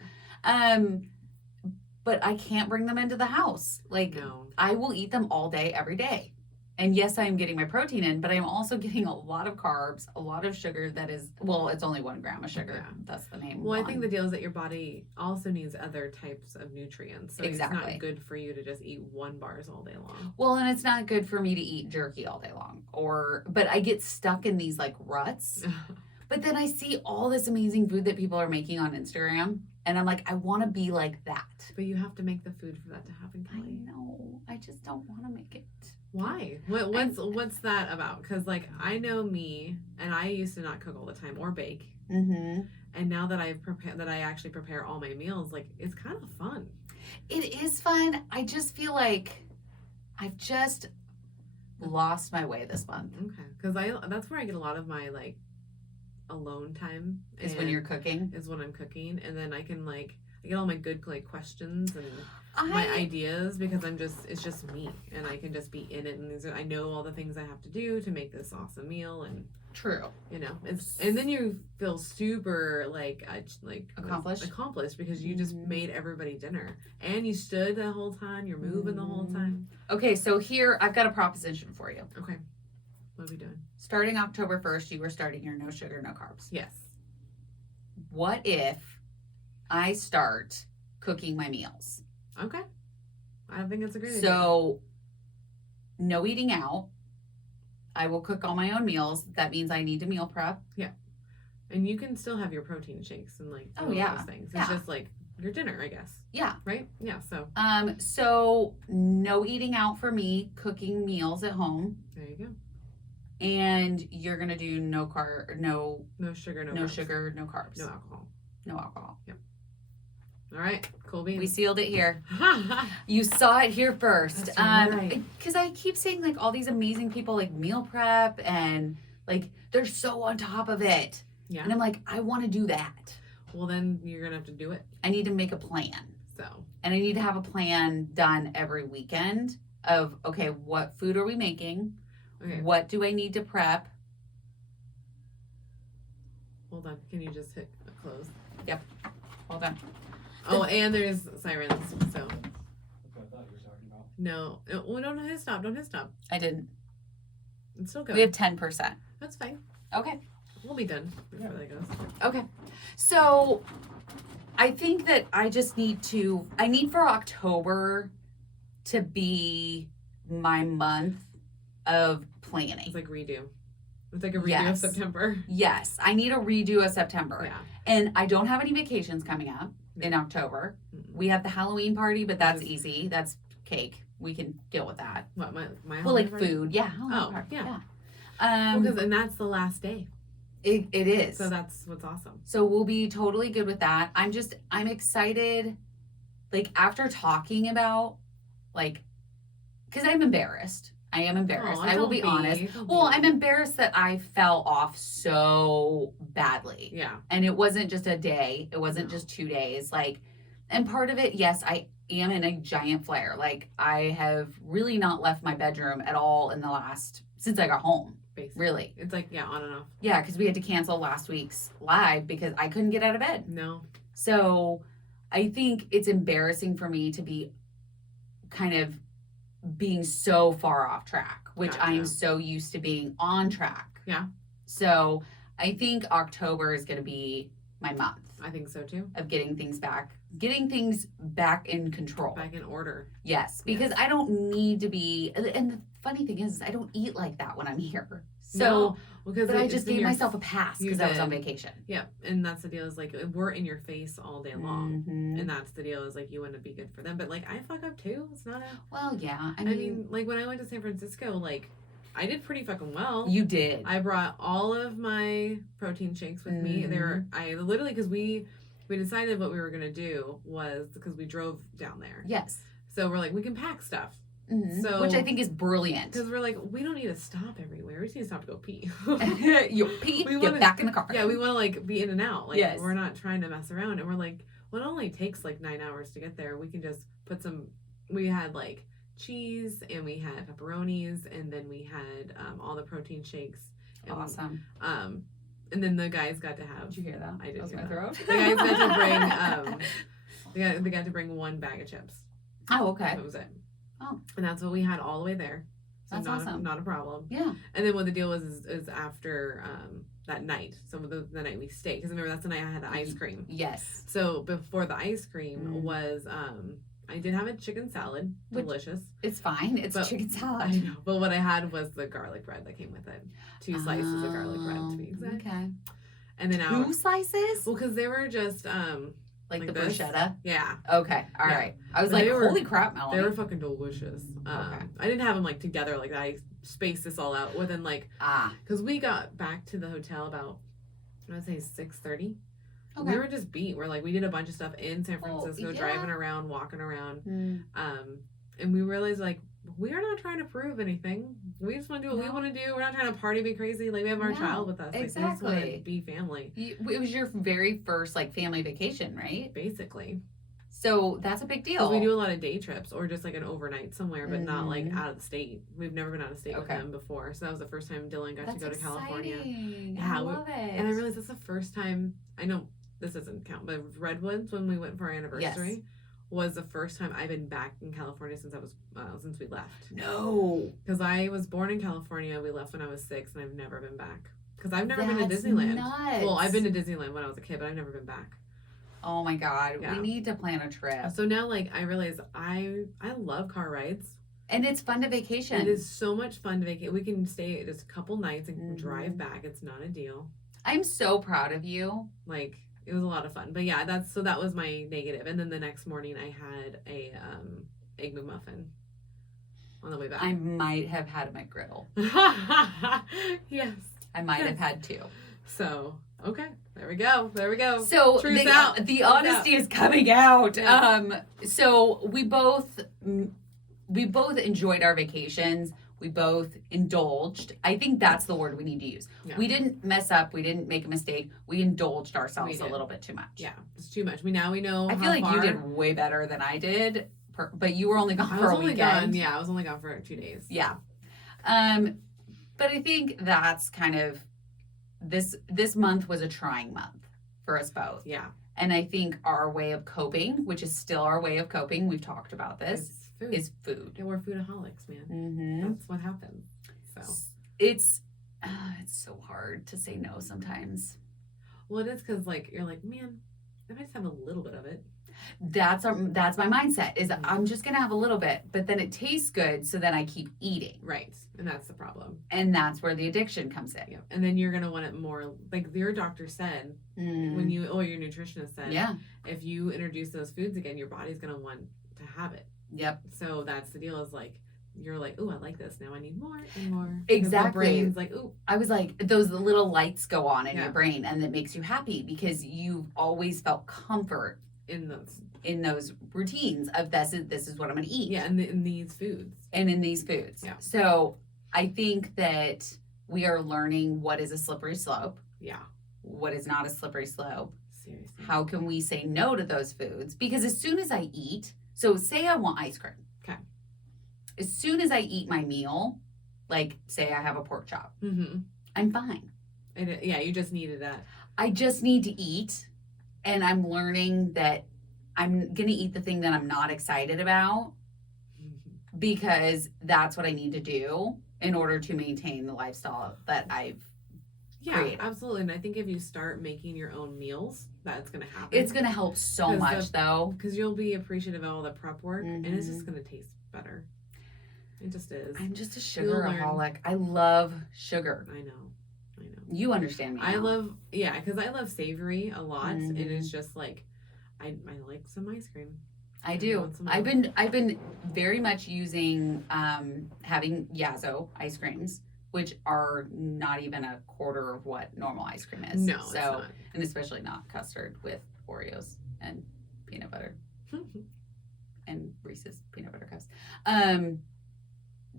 But I can't bring them into the house. Like I will eat them all day, every day. And yes, I am getting my protein in, but I'm also getting a lot of carbs, a lot of sugar that is, well, it's only 1 gram of sugar. Yeah. That's the name. Well, I think the deal is that your body also needs other types of nutrients. So exactly. It's not good for you to just eat 1 bars all day long. Well, and it's not good for me to eat jerky all day long. But I get stuck in these like ruts. But then I see all this amazing food that people are making on Instagram. And I'm like, I want to be like that. But you have to make the food for that to happen, Kelly. I know. I just don't want to make it. Why? What's that about? Because like I know me, and I used to not cook all the time or bake. And now that I actually prepare all my meals, like it's kind of fun. It is fun. I just feel like I've just lost my way this month. Okay, because that's where I get a lot of my alone time. Is when you're cooking? Is when I'm cooking. And then I can like, I get all my good like questions and my ideas because it's just me and I can just be in it. And I know all the things I have to do to make this awesome meal. And true. You know, and then you feel super like accomplished because you just made everybody dinner and you stood the whole time. You're moving the whole time. Okay, so here I've got a proposition for you. Okay, what are we doing? Starting October 1st, you were starting your no sugar, no carbs. Yes. What if I start cooking my meals? Okay, I think it's a great idea. So, no eating out. I will cook all my own meals. That means I need to meal prep. Yeah. And you can still have your protein shakes and like those things. It's just like your dinner, I guess. Yeah. Right? Yeah, so. So no eating out for me, cooking meals at home. There you go. And you're going to do no sugar, no sugar, no carbs. No alcohol. No alcohol. Yep. All right, cool beans. We sealed it here. You saw it here first. That's right. Because I keep seeing like all these amazing people like meal prep and like they're so on top of it. Yeah. And I'm like, I want to do that. Well, then you're going to have to do it. I need to make a plan. So. And I need to have a plan done every weekend of, okay, what food are we making? Okay. What do I need to prep? Hold on. Can you just hit close? Yep. Hold on. Oh, and there's sirens. So. That's what I thought you were talking about. No. Oh, don't hit stop. Don't hit stop. I didn't. It's still good. We have 10%. That's fine. Okay. We'll be done before that goes. Okay. So I think that I need for October to be my month of planning. It's like redo. It's like a redo Yes. of September. Yes. I need a redo of September. Yeah. And I don't have any vacations coming up in October. Mm-mm. We have the Halloween party, but that's easy. That's cake. We can deal with that. What, my Well, like party? food. Yeah. Halloween Oh, party. yeah. Yeah. And that's the last day. It is. So that's what's awesome. So we'll be totally good with that. I'm excited, like, after talking about, like, because I'm embarrassed. I am embarrassed. I will be honest. Well, I'm embarrassed that I fell off so badly. Yeah. And it wasn't just a day. It wasn't just 2 days. Like, and part of it, yes, I am in a giant flare. Like, I have really not left my bedroom at all since I got home. Basically. Really. It's like, yeah, on and off. Yeah, because we had to cancel last week's live because I couldn't get out of bed. No. So I think it's embarrassing for me to be kind of being so far off track, which Gotcha. I am so used to being on track. Yeah. So I think October is going to be my month I think so too. of getting things back in control. Back in order. Yes, because I don't need to be, and the funny thing is I don't eat like that when I'm here. So, because but I just gave myself a pass because I was on vacation. Yeah, and that's the deal is like we're in your face all day long, Mhm. and that's the deal is like you want to be good for them, but like I fuck up too. It's not. Well, yeah. I mean, like when I went to San Francisco, like I did pretty fucking well. You did. I brought all of my protein shakes with me. I literally because we decided what we were gonna do was because we drove down there. Yes. So we're like we can pack stuff. Mm-hmm. So which I think is brilliant. Because we're like, we don't need to stop everywhere. We just need to stop to go pee. You pee, get back in the car. Yeah, we want to like be in and out. Like Yes. we're not trying to mess around. And we're like, well, it only takes like 9 hours to get there. We can just put some. We had like cheese and we had pepperonis and then we had all the protein shakes. And, Awesome. And then the guys got to have. Did you hear that? I did. That was hear my that. throat. The guys got to bring. They got to bring one bag of chips. Oh, okay. That was it. Oh. And that's what we had all the way there. So That's awesome. Not a problem. Yeah. And then what the deal was is after that night, so the night we stayed, because remember that's the night I had the ice cream. Yes. So before the ice cream was, I did have a chicken salad, delicious. It's fine. It's chicken salad. I know, but what I had was the garlic bread that came with it. 2 slices of garlic bread to be exact. Okay. And then 2 slices? Well, because they were just like the this? bruschetta? Yeah. Okay. All right. I was like, holy crap, Melanie. They were fucking delicious. Okay. I didn't have them like together like that. I spaced this all out within like because we got back to the hotel about I would say 6:30. Okay. We were just beat. We're like we did a bunch of stuff in San Francisco, driving around, walking around, and we realized like we are not trying to prove anything. We just want to do what we No. want to do. We're not trying to party, be crazy. Like, we have our No, child with us. Like, we just want to exactly. be family. It was your very first like family vacation, right? Basically. So that's a big Because deal. we do a lot of day trips or just like an overnight somewhere, but not like Mhm. out of the state. We've never been out of state with Okay. them before. So that was the first time Dylan got That's to go to California. exciting. Yeah, I love it. And I realized that's the first time, I know this doesn't count, but Redwoods, when we went for our anniversary, was the first time I've been back in California since since we left. No. Because I was born in California. We left when I was 6, and I've never been back. Because I've never been to That's Disneyland. nuts. Well, I've been to Disneyland when I was a kid, but I've never been back. Oh my God. Yeah. We need to plan a trip. So now, like, I realize I love car rides. And it's fun to vacation. It is so much fun to vacate. We can stay just a couple nights and Mhm. drive back. It's not a deal. I'm so proud of you. Like, it was a lot of fun. But yeah, that was my negative. And then the next morning I had a egg McMuffin on the way back. I might have had a McGriddle. Yes. I might have had 2. So, okay. There we go. So Truth's out. the honesty is coming out. Yeah. So we both enjoyed our vacations. We both indulged. I think that's the word we need to use. Yeah. We didn't mess up. We didn't make a mistake. We indulged We ourselves a did. little bit too much. Yeah, it's too much. Now we know. I feel like you did way better than I did, but you were only gone I for was a only weekend. gone. Yeah, I was only gone for 2 days. Yeah. But I think that's kind of this month was a trying month for us both. Yeah. And I think our way of coping, which is still our way of coping, we've talked about this, It's food. is food. Yeah, we're foodaholics, man. Mm-hmm. That's what happens. So, It's so hard to say no sometimes. well, it is because like you're like, man, if I just have a little bit of it. That's my mindset. Is I'm just gonna have a little bit, but then it tastes good, so then I keep eating, Right, and that's the problem. and that's where the addiction comes in. Yeah, and then you're gonna want it more. Like your doctor said, when you or your nutritionist said, Yeah. if you introduce those foods again, your body's gonna want to have it. Yep. So that's the deal. Is like you're like, oh, I like this. Now I need more and more. 'Cause Exactly. The brain's like, oh, I was like, those little lights go on in Yeah. your brain, and it makes you happy because you've always felt comfort in those. in those routines of this is what I'm going to eat. Yeah, and in these foods. And in these foods. Yeah. So I think that we are learning what is a slippery slope, Yeah. what is not a slippery slope. Seriously. How can we say no to those foods? Because as soon as I eat, so say I want ice cream. Okay. As soon as I eat my meal, like say I have a pork chop, Mm-hmm. I'm fine. And yeah, you just needed that. I just need to eat, and I'm learning that I'm going to eat the thing that I'm not excited about because that's what I need to do in order to maintain the lifestyle that I've Yeah, created. absolutely. And I think if you start making your own meals, that's going to happen. It's going to help so 'Cause much, though. Because you'll be appreciative of all the prep work, and it's just Mhm. going to taste better. It just is. I'm just a You'll learn. sugaraholic. I love sugar. I know. You understand me. I now. love, yeah, because I love savory a lot. And Mhm. it's just like, I like some ice cream. I do. want some I've been very much using having Yazoo ice creams, which are not even a quarter of what normal ice cream is. No, it's not. And especially not custard with Oreos and peanut butter and Reese's peanut butter cups.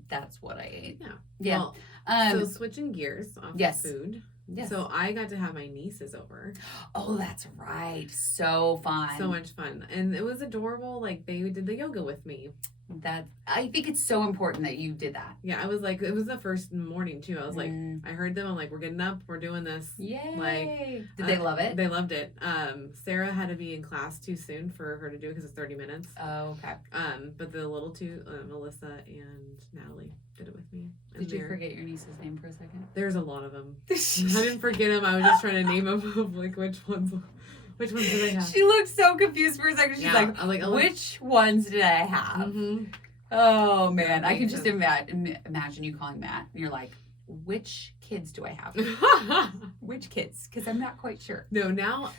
That's what I ate. Yeah. Yeah. Well, so switching gears off yes. food. Yes. So I got to have my nieces over. Oh, that's right. So fun. So much fun. And it was adorable. Like they did the yoga with me. I think it's so important that you did that. Yeah, I was like, it was the first morning too. I was like, I heard them. I'm like, we're getting up. We're doing this. Yay. Like, did they love it? They loved it. Sarah had to be in class too soon for her to do it because it's 30 minutes. Oh, okay. But the little two, Melissa and Natalie, did it with me. And Did you they're- forget your niece's name for a second? There's a lot of them. I didn't forget them. I was just trying to name them of like which ones do they have. She looked so confused for a second. She's Yeah, like, I'm like, which ones did I have? Mhm. Oh, man. I Makes can just sense. imagine you calling Matt and you're like, which kids do I have? Which kids? Because I'm not quite sure. No, now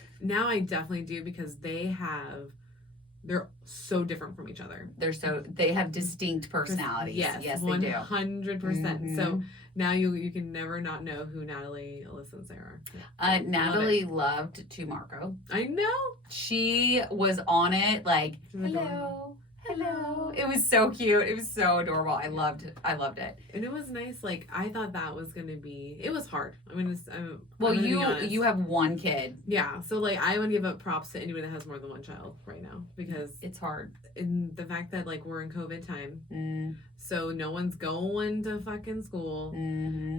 I definitely do because they're so different from each other. They have distinct personalities. Yes, they do. 100%. So now you can never not know who Natalie, Alyssa, and Sarah are. Natalie loved To Marco. I know. She was on it like, She's adorable. hello. It was so cute. It was so adorable. I loved it. And it was nice. Like, I thought that was going to be, it was hard. I mean, well, I'm gonna be honest. you have one kid. Yeah. So, like, I would give up props to anyone that has more than one child right now because it's hard. And the fact that, like, we're in COVID time. So no one's going to fucking school,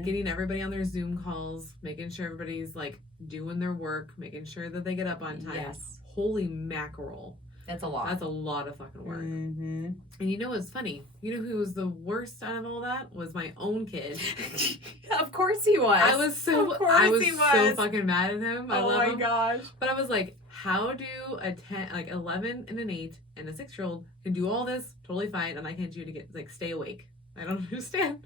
getting everybody on their Zoom calls, making sure everybody's, like, doing their work, making sure that they get up on time. Yes. Holy mackerel. That's a lot. That's a lot of fucking work. And you know what's funny? You know who was the worst out of all that? Was my own kid. Of course he was. I was so fucking mad at him. I love him. Gosh. But I was like, how do a 11 and an 8 and a 6-year-old can do all this totally fine and I can't do to get like stay awake? I don't understand.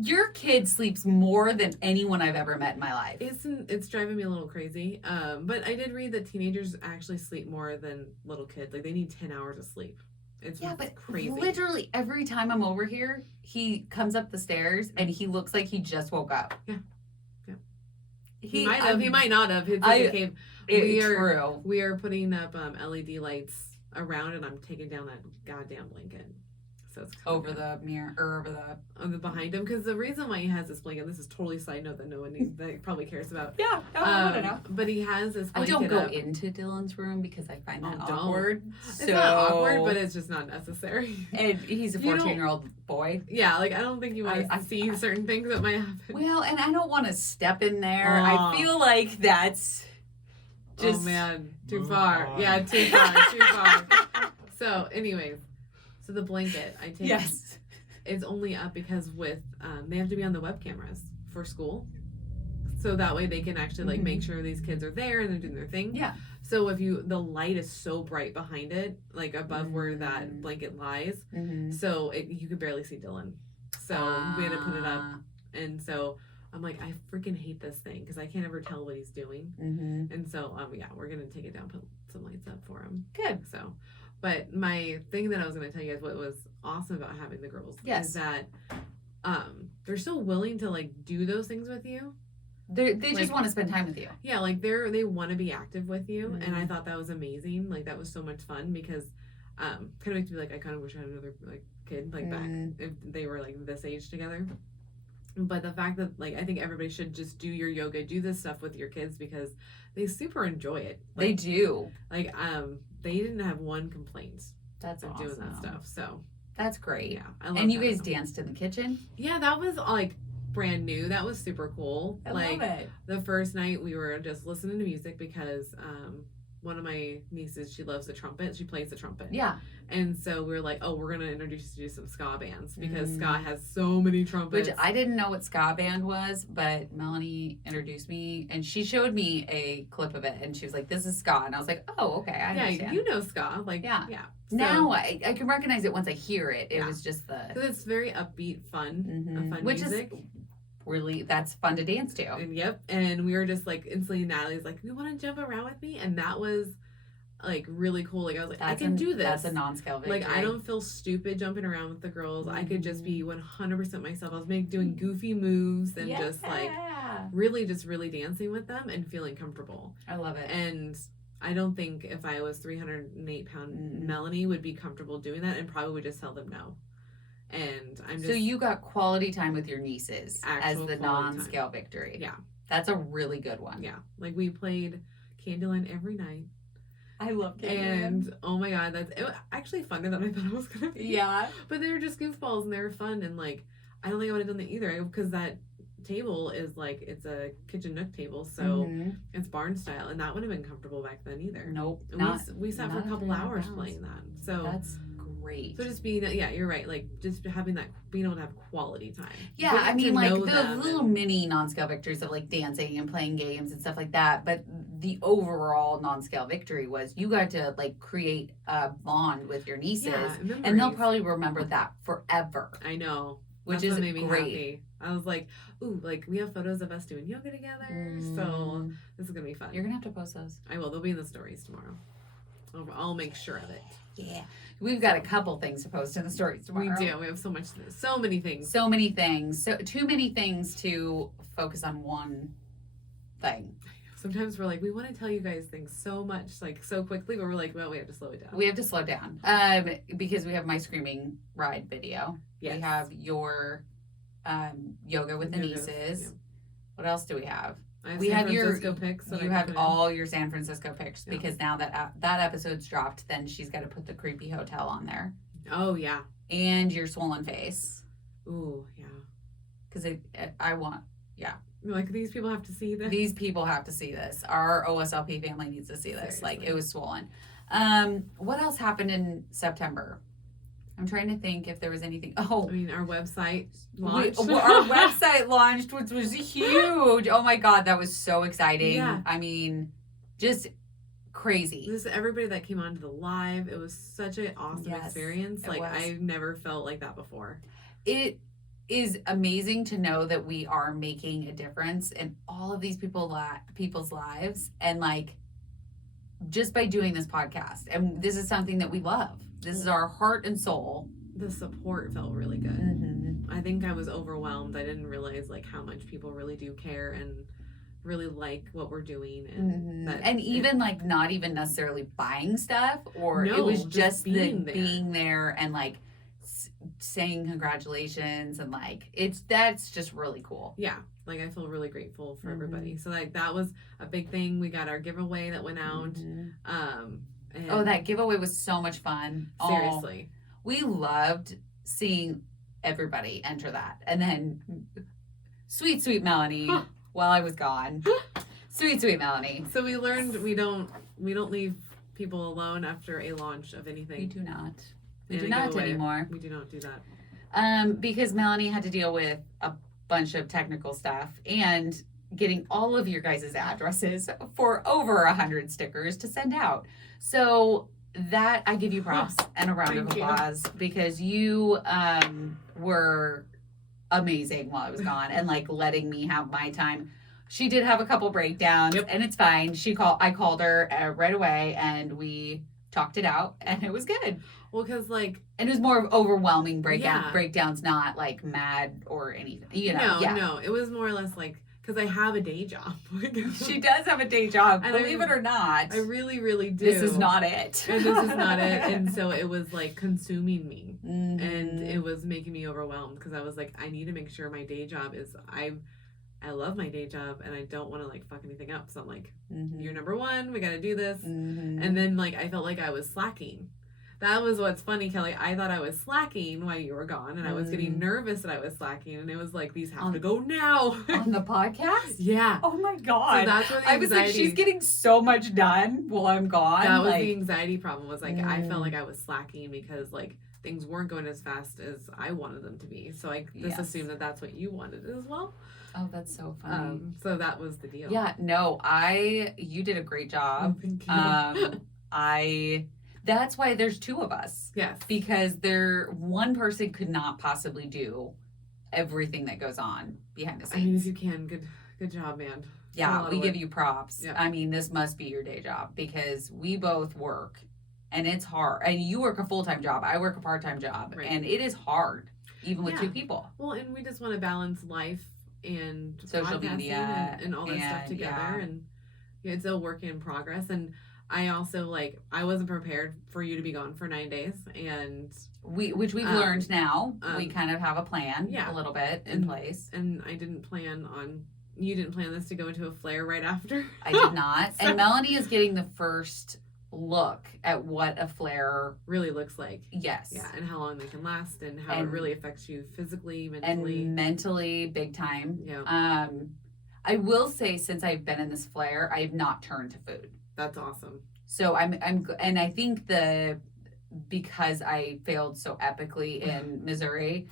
Your kid sleeps more than anyone I've ever met in my life. It's driving me a little crazy. But I did read that teenagers actually sleep more than little kids. Like they need 10 hours of sleep. It's crazy. Literally every time I'm over here, he comes up the stairs and he looks like he just woke up. Yeah. He might have. He might not have. It's okay. True. We are putting up LED lights around, and I'm taking down that goddamn blanket. So it's over the mirror or over the behind him because the reason why he has this blanket. This is totally side note that no one that probably cares about. Yeah, I want to know. But he has this blanket. I don't go into Dylan's room because I find that awkward. It's not awkward, but it's just not necessary. And he's a 14-year-old boy. Yeah, like I don't think you want to see certain things that might happen. Well, and I don't want to step in there. I feel like that's just. Oh man, too far. Yeah, too far. So, anyways. So the blanket I take, it's only up because they have to be on the web cameras for school, so that way they can actually like make sure these kids are there and they're doing their thing. Yeah. So the light is so bright behind it, like above where that blanket lies, so you could barely see Dylan. So we had to put it up, and so I'm like, I freaking hate this thing because I can't ever tell what he's doing, and so we're gonna take it down, put some lights up for him. Good. So. But my thing that I was going to tell you guys what was awesome about having the girls is that they're so willing to like do those things with you. They just want to spend time with you. Yeah, like they want to be active with you, and I thought that was amazing. Like that was so much fun because kind of makes me like I kind of wish I had another like kid like back if they were like this age together. But the fact that like I think everybody should just do your yoga, do this stuff with your kids because they super enjoy it. Like, they do. Like they didn't have one complaint. That's awesome. Doing that stuff. So that's great. Yeah, I love and you guys danced in the kitchen. Yeah, that was like brand new. That was super cool. I love it. The first night we were just listening to music because one of my nieces, she loves the trumpet. She plays the trumpet. Yeah. And so we were like, oh, we're going to introduce you to some ska bands because ska has so many trumpets. Which I didn't know what ska band was, but Melanie introduced me and she showed me a clip of it and she was like, this is ska. And I was like, oh, okay, I understand. Yeah, you know ska. Like, yeah. So, now I can recognize it once I hear it. It was just because it's very upbeat, fun, fun which music. Is really, that's fun to dance to. And we were just like instantly, Natalie's like, you want to jump around with me? And that was like really cool. Like I was like, I can do this. That's a non-scale victory. Like I don't feel stupid jumping around with the girls. I could just be 100% myself. I was doing goofy moves and just like really dancing with them and feeling comfortable. I love it. And I don't think if I was 308-pound Melanie would be comfortable doing that and probably would just tell them no. And I'm just... So you got quality time with your nieces as the non-scale time. Victory. Yeah. That's a really good one. Yeah. Like we played Candyland every night. I love Candyland. And oh my god, it was actually funner than I thought it was going to be. Yeah. But they were just goofballs and they were fun and like, I don't think I would have done that either because that table is like, it's a kitchen nook table, so it's barn style and that wouldn't have been comfortable back then either. Nope. We sat for a couple hours playing that. So that's great. So just being, you're right. Like just having that, being able to have quality time. Yeah, I mean, like the little mini non-scale victories of like dancing and playing games and stuff like that. But the overall non-scale victory was you got to like create a bond with your nieces, and they'll probably remember that forever. I know, which is great. Happy. I was like, ooh, like we have photos of us doing yoga together, so this is gonna be fun. You're gonna have to post those. I will. They'll be in the stories tomorrow. I'll make sure of it. Yeah. We've got a couple things to post in the stories tomorrow. We do. We have so many things. So many things. So too many things to focus on one thing. sometimes we're like, we want to tell you guys things so much, like so quickly, but we're like, well, we have to slow it down. We have to slow down. Because we have my screaming ride video. Yes. We have your yoga with the nieces. Yeah. What else do we have? We have San Francisco pics. You have all your San Francisco pics because now that that episode's dropped, then she's got to put the creepy hotel on there. Oh yeah. And your swollen face. Ooh yeah. Because I want like these people have to see this. These people have to see this. Our OSLP family needs to see this. Seriously. Like it was swollen. What else happened in September? I'm trying to think if there was anything. Oh, I mean, our website launched. Our website launched, which was huge. Oh my God, that was so exciting. Yeah. I mean, just crazy. Everybody that came onto the live, it was such an awesome experience. Like I've never felt like that before. It is amazing to know that we are making a difference in all of these people's lives, and like just by doing this podcast. And this is something that we love. This is our heart and soul. The support felt really good. Mm-hmm. I think I was overwhelmed. I didn't realize like how much people really do care and really like what we're doing, and even like not even necessarily buying stuff, or it was just being there and like saying congratulations, and like that's just really cool. Yeah, like I feel really grateful for everybody. So like that was a big thing. We got our giveaway that went out. That giveaway was so much fun. Seriously, we loved seeing everybody enter that, and then sweet Melanie. While I was gone, sweet Melanie. So we learned we don't leave people alone after a launch of anything. We do not. We do not anymore. We do not do that. Because Melanie had to deal with a bunch of technical stuff and getting all of your guys' addresses for over 100 stickers to send out. So that I give you props and a round of applause because you were amazing while I was gone and like letting me have my time. She did have a couple breakdowns and it's fine. I called her right away and we talked it out and it was good. Well, because like, and it was more of overwhelming breakdowns, not like mad or anything. No, it was more or less like, because I have a day job. She does have a day job, and believe it or not. I really, really do. This is not it. And this is not it. And so it was like consuming me. Mm-hmm. And it was making me overwhelmed because I was like, I need to make sure my day job is, I love my day job and I don't want to like fuck anything up. So I'm like, you're number one, we got to do this. And then like, I felt like I was slacking. That was what's funny, Kelly. I thought I was slacking while you were gone, and I was getting nervous that I was slacking, and it was like, these have to go now. On the podcast? Yeah. Oh my God. So that's where the anxiety, I was like, she's getting so much done while I'm gone. That was the anxiety problem, was like, I felt like I was slacking because like things weren't going as fast as I wanted them to be. So I just assumed that that's what you wanted as well. Oh, that's so funny. So that was the deal. Yeah, no, you did a great job. Oh, thank you. That's why there's two of us. Yes. Because one person could not possibly do everything that goes on behind the scenes. I mean, if you can, good job, man. Yeah, we give you props. Yeah. I mean, this must be your day job because we both work and it's hard. And you work a full-time job. I work a part-time job. Right. And it is hard, even with two people. Well, and we just want to balance life and social media and all that stuff together. Yeah. And it's a work in progress. And I also I wasn't prepared for you to be gone for 9 days, and which we've learned now. We kind of have a plan, a little bit in place. And you didn't plan this to go into a flare right after. I did not. So, and Melanie is getting the first look at what a flare really looks like. Yes. Yeah, and how long they can last, and how it really affects you physically, mentally, and mentally, big time. Yeah. I will say, since I've been in this flare, I have not turned to food. That's awesome. So and I think because I failed so epically in Missouri,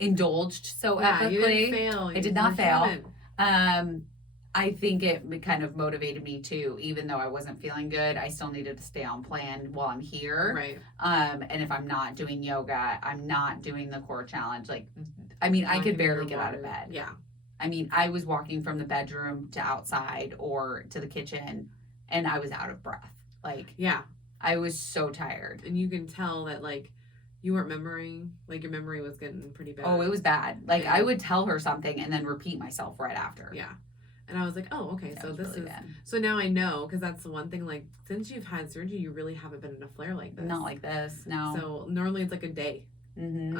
indulged so epically. You didn't fail. I did not fail. I think it kind of motivated me too, even though I wasn't feeling good. I still needed to stay on plan while I'm here. Right. And if I'm not doing yoga, I'm not doing the core challenge. I could barely get out of bed. Yeah. I was walking from the bedroom to outside or to the kitchen, and I was out of breath. I was so tired. And you can tell that, you weren't remembering. Your memory was getting pretty bad. Oh, it was bad. I would tell her something and then repeat myself right after. Yeah. And I was like, oh, okay, That so was this really is bad. so now I know, because that's the one thing. Like, since you've had surgery, you really haven't been in a flare like this. Not like this, no. So normally it's like a day. Mm-hmm.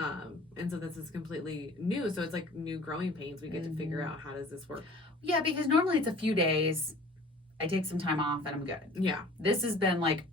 And so this is completely new. So it's like new growing pains. We get to figure out, how does this work? Yeah, because normally it's a few days. I take some time off and I'm good. Yeah. This has been like,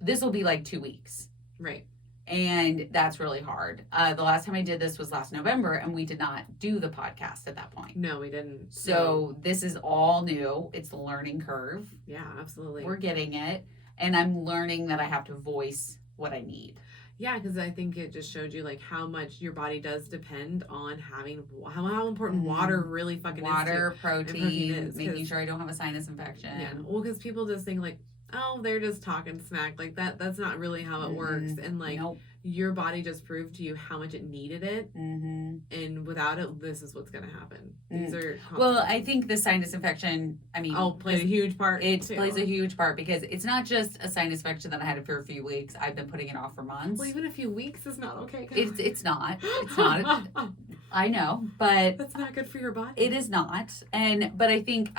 this will be like 2 weeks. Right. And that's really hard. The last time I did this was last November, and we did not do the podcast at that point. No, we didn't. So this is all new. It's a learning curve. Yeah, absolutely. We're getting it. And I'm learning that I have to voice what I need. Yeah, because I think it just showed you like how much your body does depend on having how important water really fucking water, is. protein, is, making sure I don't have a sinus infection. Yeah, well, because people just think like, oh, they're just talking smack, like that's not really how it works, and like your body just proved to you how much it needed it, and without it, this is what's gonna happen. These are well, I think the sinus infection, I mean, played a huge part. It plays a huge part because it's not just a sinus infection that I had for a few weeks. I've been putting it off for months. Well, even a few weeks is not okay. It's not. It's not. I know, but that's not good for your body. It is not. But I think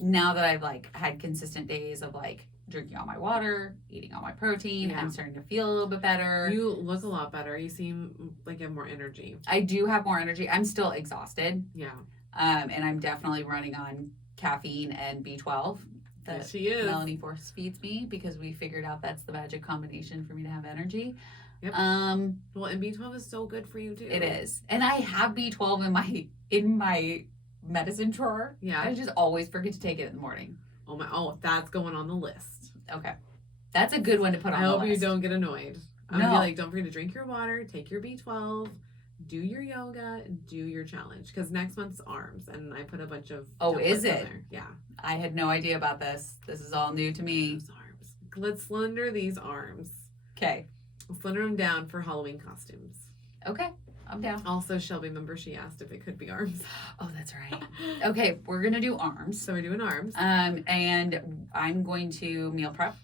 now that I've like had consistent days of like drinking all my water, eating all my protein, I'm starting to feel a little bit better. You look a lot better. You seem like you have more energy. I do have more energy. I'm still exhausted. Yeah. And I'm definitely running on caffeine and B12 that yes, she is. Melanie force feeds me because we figured out that's the magic combination for me to have energy. Yep. Well, and B12 is so good for you too. It is. And I have B12 in my medicine drawer. Yeah. I just always forget to take it in the morning. That's going on the list. Okay. That's a good one to put on the list. I hope you don't get annoyed. I'm no. gonna be like, don't forget to drink your water, take your B12, do your yoga, do your challenge. Because next month's arms, and I put a bunch of is it? there. Yeah. I had no idea about this. This is all new to me. Those arms. Let's slender these arms. Okay. We'll slender them down for Halloween costumes. Okay. I'm down. Also, Shelby, remember she asked if it could be arms. Oh, that's right. Okay, we're gonna do arms. So we're doing arms. And I'm going to meal prep.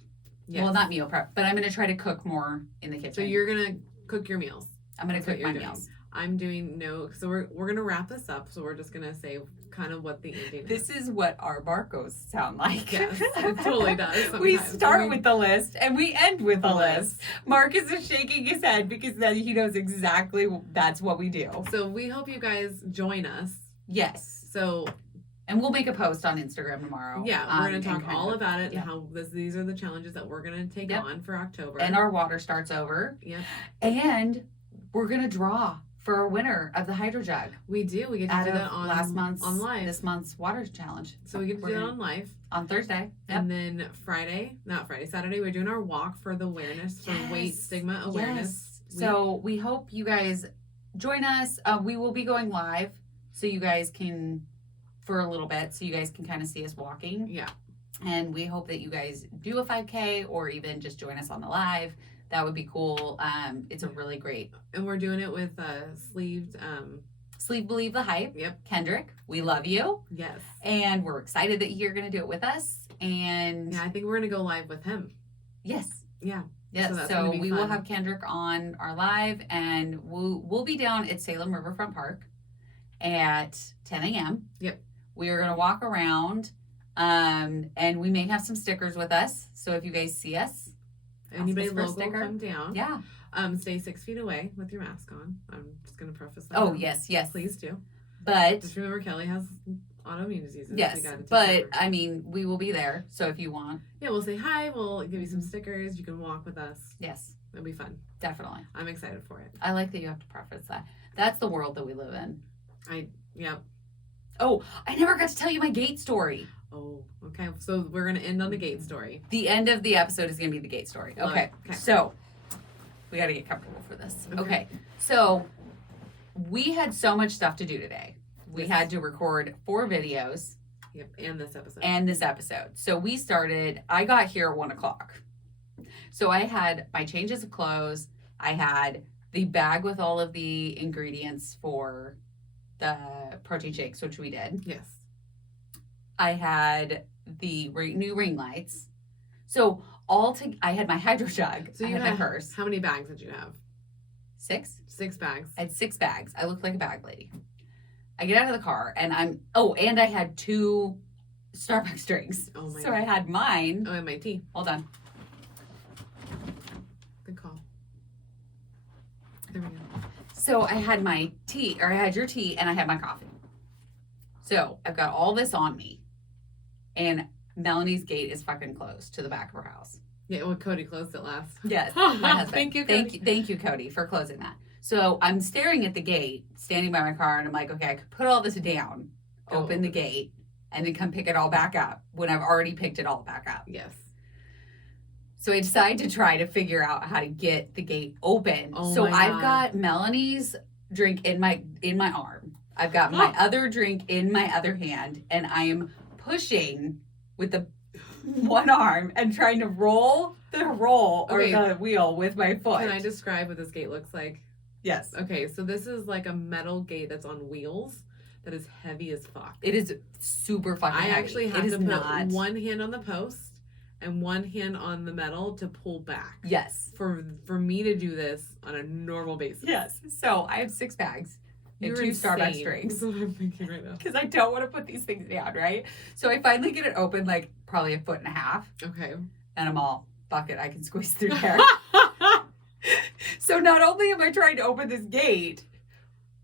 Yes. Well, not meal prep, but I'm gonna try to cook more in the kitchen. So you're gonna cook your meals. I'm gonna cook my meals. I'm doing so we're gonna wrap this up. So we're just gonna say kind of what the ending is. This is what our Barcos sound like. Yes, it totally does. Sometimes. We start with the list and we end with the list. Marcus is shaking his head because then he knows exactly that's what we do. So we hope you guys join us. Yes. So. And we'll make a post on Instagram tomorrow. Yeah, we're going to talk all about it and how these are the challenges that we're going to take on for October. And our water starts over. Yeah. And we're going to draw for a winner of the Hydro Jug. We do. We get to do that on last month's on live. This month's water challenge. So we get to do that on live. On Thursday. And then Saturday, we're doing our walk for the awareness, for weight stigma awareness. Yes. So we hope you guys join us. We will be going live so you guys can... for a little bit, so you guys can kind of see us walking. Yeah. And we hope that you guys do a 5K or even just join us on the live. That would be cool. It's a really great. And we're doing it with sleeved. Sleeve Believe the Hype. Yep. Kendrick, we love you. Yes. And we're excited that you're going to do it with us. And yeah, I think we're going to go live with him. Yes. Yeah. Yes. So we will have Kendrick on our live, and we'll be down at Salem Riverfront Park at 10 a.m. Yep. We are going to walk around, and we may have some stickers with us. So if you guys see us, anybody local, come down. Yeah. Stay 6 feet away with your mask on. I'm just going to preface that. Oh, yes. Please do. But just remember, Kelly has autoimmune diseases. Yes, but I mean, we will be there. So if you want. Yeah, we'll say hi. We'll give you some stickers. You can walk with us. Yes. It'll be fun. Definitely. I'm excited for it. I like that you have to preface that. That's the world that we live in. Yep. Oh, I never got to tell you my gate story. Oh, okay. So we're going to end on the gate story. The end of the episode is going to be the gate story. Okay. So we got to get comfortable for this. Okay. So we had so much stuff to do today. We had to record 4 videos. Yep. And this episode. So I got here at 1:00. So I had my changes of clothes. I had the bag with all of the ingredients for the protein shakes, which we did. Yes. I had the new ring lights. So I had my Hydro Jug. So you had my purse. How many bags did you have? 6. 6 bags. I had 6 bags. I looked like a bag lady. I get out of the car and and I had 2 Starbucks drinks. Oh my So God. I had mine. Oh, and my tea. Hold on. Good call. There we go. So I had my tea, or I had your tea, and I had my coffee. So I've got all this on me, and Melanie's gate is fucking closed to the back of her house. Yeah, well, Cody closed it last. Yes, my husband. Thank you, Cody. Thank you, Cody, for closing that. So I'm staring at the gate, standing by my car, and I'm like, okay, I could put all this down, open the gate, and then come pick it all back up when I've already picked it all back up. Yes. So I decided to try to figure out how to get the gate open. Oh So my I've God. got Melanie's drink in my arm. I've got my other drink in my other hand, and I am pushing with the one arm and trying to roll the wheel with my foot. Can I describe what this gate looks like? Yes. Okay, so this is like a metal gate that's on wheels that is heavy as fuck. It is super fucking heavy. I actually have It to is put not. one hand on the post and one hand on the metal to pull back. Yes. For me to do this on a normal basis. Yes. So I have 6 bags and You're 2 Starbucks insane. drinks. That's what I'm thinking right now. Because I don't want to put these things down, right? So I finally get it open, like probably 1.5 feet, Okay. and I'm all, fuck it, I can squeeze through there. So not only am I trying to open this gate,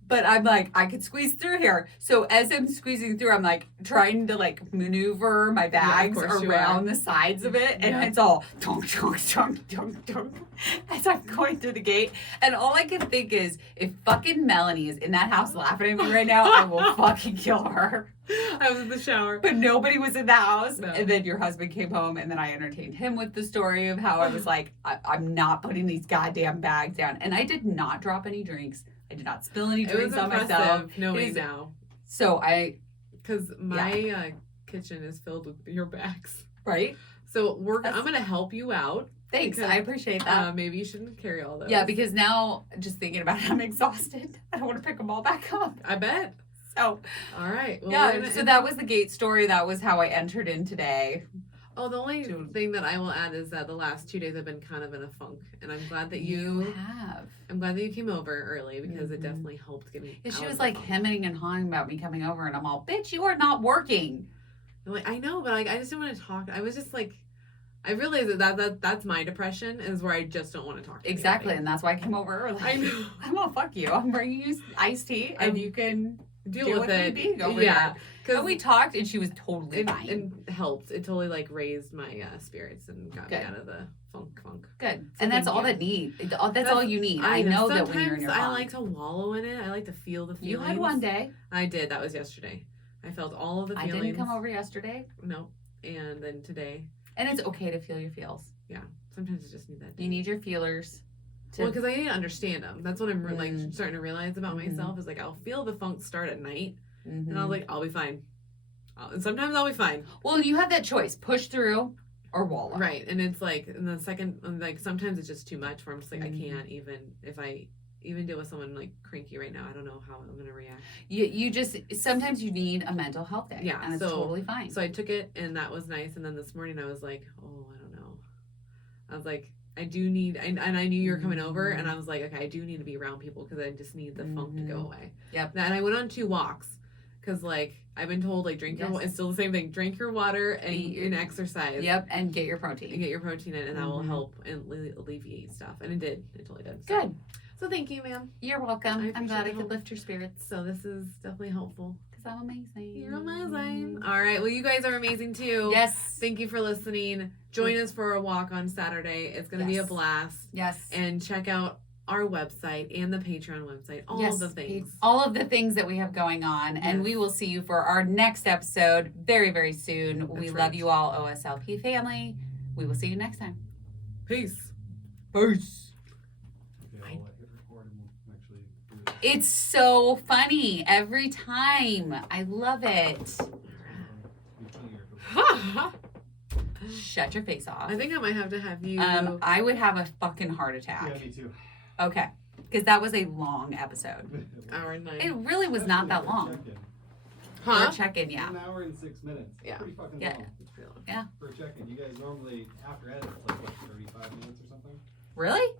but I'm like, I could squeeze through here. So as I'm squeezing through, I'm like trying to like maneuver my bags course you around the sides of it. And Yeah. it's all tonk, tonk, tonk, tonk, tonk as I'm going through the gate. And all I can think is, if fucking Melanie is in that house laughing at me right now, I will fucking kill her. I was in the shower. But nobody was in the house. No. And then your husband came home, and then I entertained him with the story of how I was like, I'm not putting these goddamn bags down. And I did not drop any drinks. I did not spill any It was drinks on myself. impressive knowing It is- now. So Because my kitchen is filled with your bags. right? So I'm That's- going to help you out. Thanks. Because, I appreciate that. Maybe you shouldn't carry all those. Yeah, because now just thinking about it, I'm exhausted. I don't want to pick them all back up. I bet. So, All right. Well, yeah, so that was the gate story. That was how I entered in today. Oh, the only Dude. thing that I will add is that the last 2 days I've been kind of in a funk, and I'm glad that you have. I'm glad that you came over early because it Mhm. definitely helped get me. And she out was of the like funk. hemming and hawing about me coming over, and I'm all, bitch, you are not working. I'm like, I know, but I just didn't want to talk. I was just like, I realized that's my depression is where I just don't want to talk. To Exactly, anybody. and that's why I came over early. I know. I'm all, fuck you. I'm bringing you iced tea, and you can Deal with it. Being over Yeah, here. And we talked, and she was totally it, fine. it helped. It totally like raised my spirits and got Good. me out of the funk. Good. So And that's thank all you. that's all you need. I know that when you're in your I funk. like to wallow in it. I like to feel the feelings. You had one day. I did. That was yesterday. I felt all of the I feelings. didn't come over yesterday. No. And then today. And it's okay to feel your feels. Sometimes I just need that. You need your feelers. Well, because I need to understand them. That's what I'm like Mm. starting to realize about Mhm. myself is like I'll feel the funk start at night, Mhm. and I was like, I'll be fine. And sometimes I'll be fine. Well, you have that choice: push through or wallow. Right. And it's like, and the second, and like sometimes it's just too much where I'm just like, Mhm. I can't even, if I even deal with someone like cranky right now, I don't know how I'm going to react. You just sometimes you need a mental health day. Yeah, and it's so- totally fine. So I took it, and that was nice. And then this morning I was like, oh, I don't know. I was like, I do need, and I knew you were coming over, and I was like, okay, I do need to be around people because I just need the funk to go Mhm. away. Yep. And I went on 2 walks because, like, I've been told, like, drink your, Yes. it's still the same thing. Drink your water and Eat your- and exercise. Yep, and get your And protein. get your protein in, and that will Mhm. help and alleviate stuff. And it did. It totally did. So, Good. So thank you, ma'am. You're welcome. I I'm glad I appreciate the could help. lift your spirits So this is definitely helpful. because I'm amazing. You're amazing. All right. Well, you guys are amazing too. Yes. Thank you for listening. Join us for a walk on Saturday. It's going to be a Yes. blast. Yes. And check out our website and the Patreon website. All Yes, of the things. all of the things that we have going on. And Yes. we will see you for our next episode very, very soon. We That's love right. you all, OSLP family. We will see you next time. Peace. Peace. Okay, I'll hit record and we'll actually do it. It's so funny every time. I love it. Be funnier if it I Shut your face off. think I might have to have you. I would have a fucking heart attack. Yeah, me too. Okay. Because that was a long episode. Hour and 9. It really was not that long. For Huh? a check-in, yeah. 1 hour and 6 minutes. Yeah. Pretty fucking Yeah. long Yeah. for a check-in. You guys normally, after edit, it's like, what, 35 minutes or something? Really?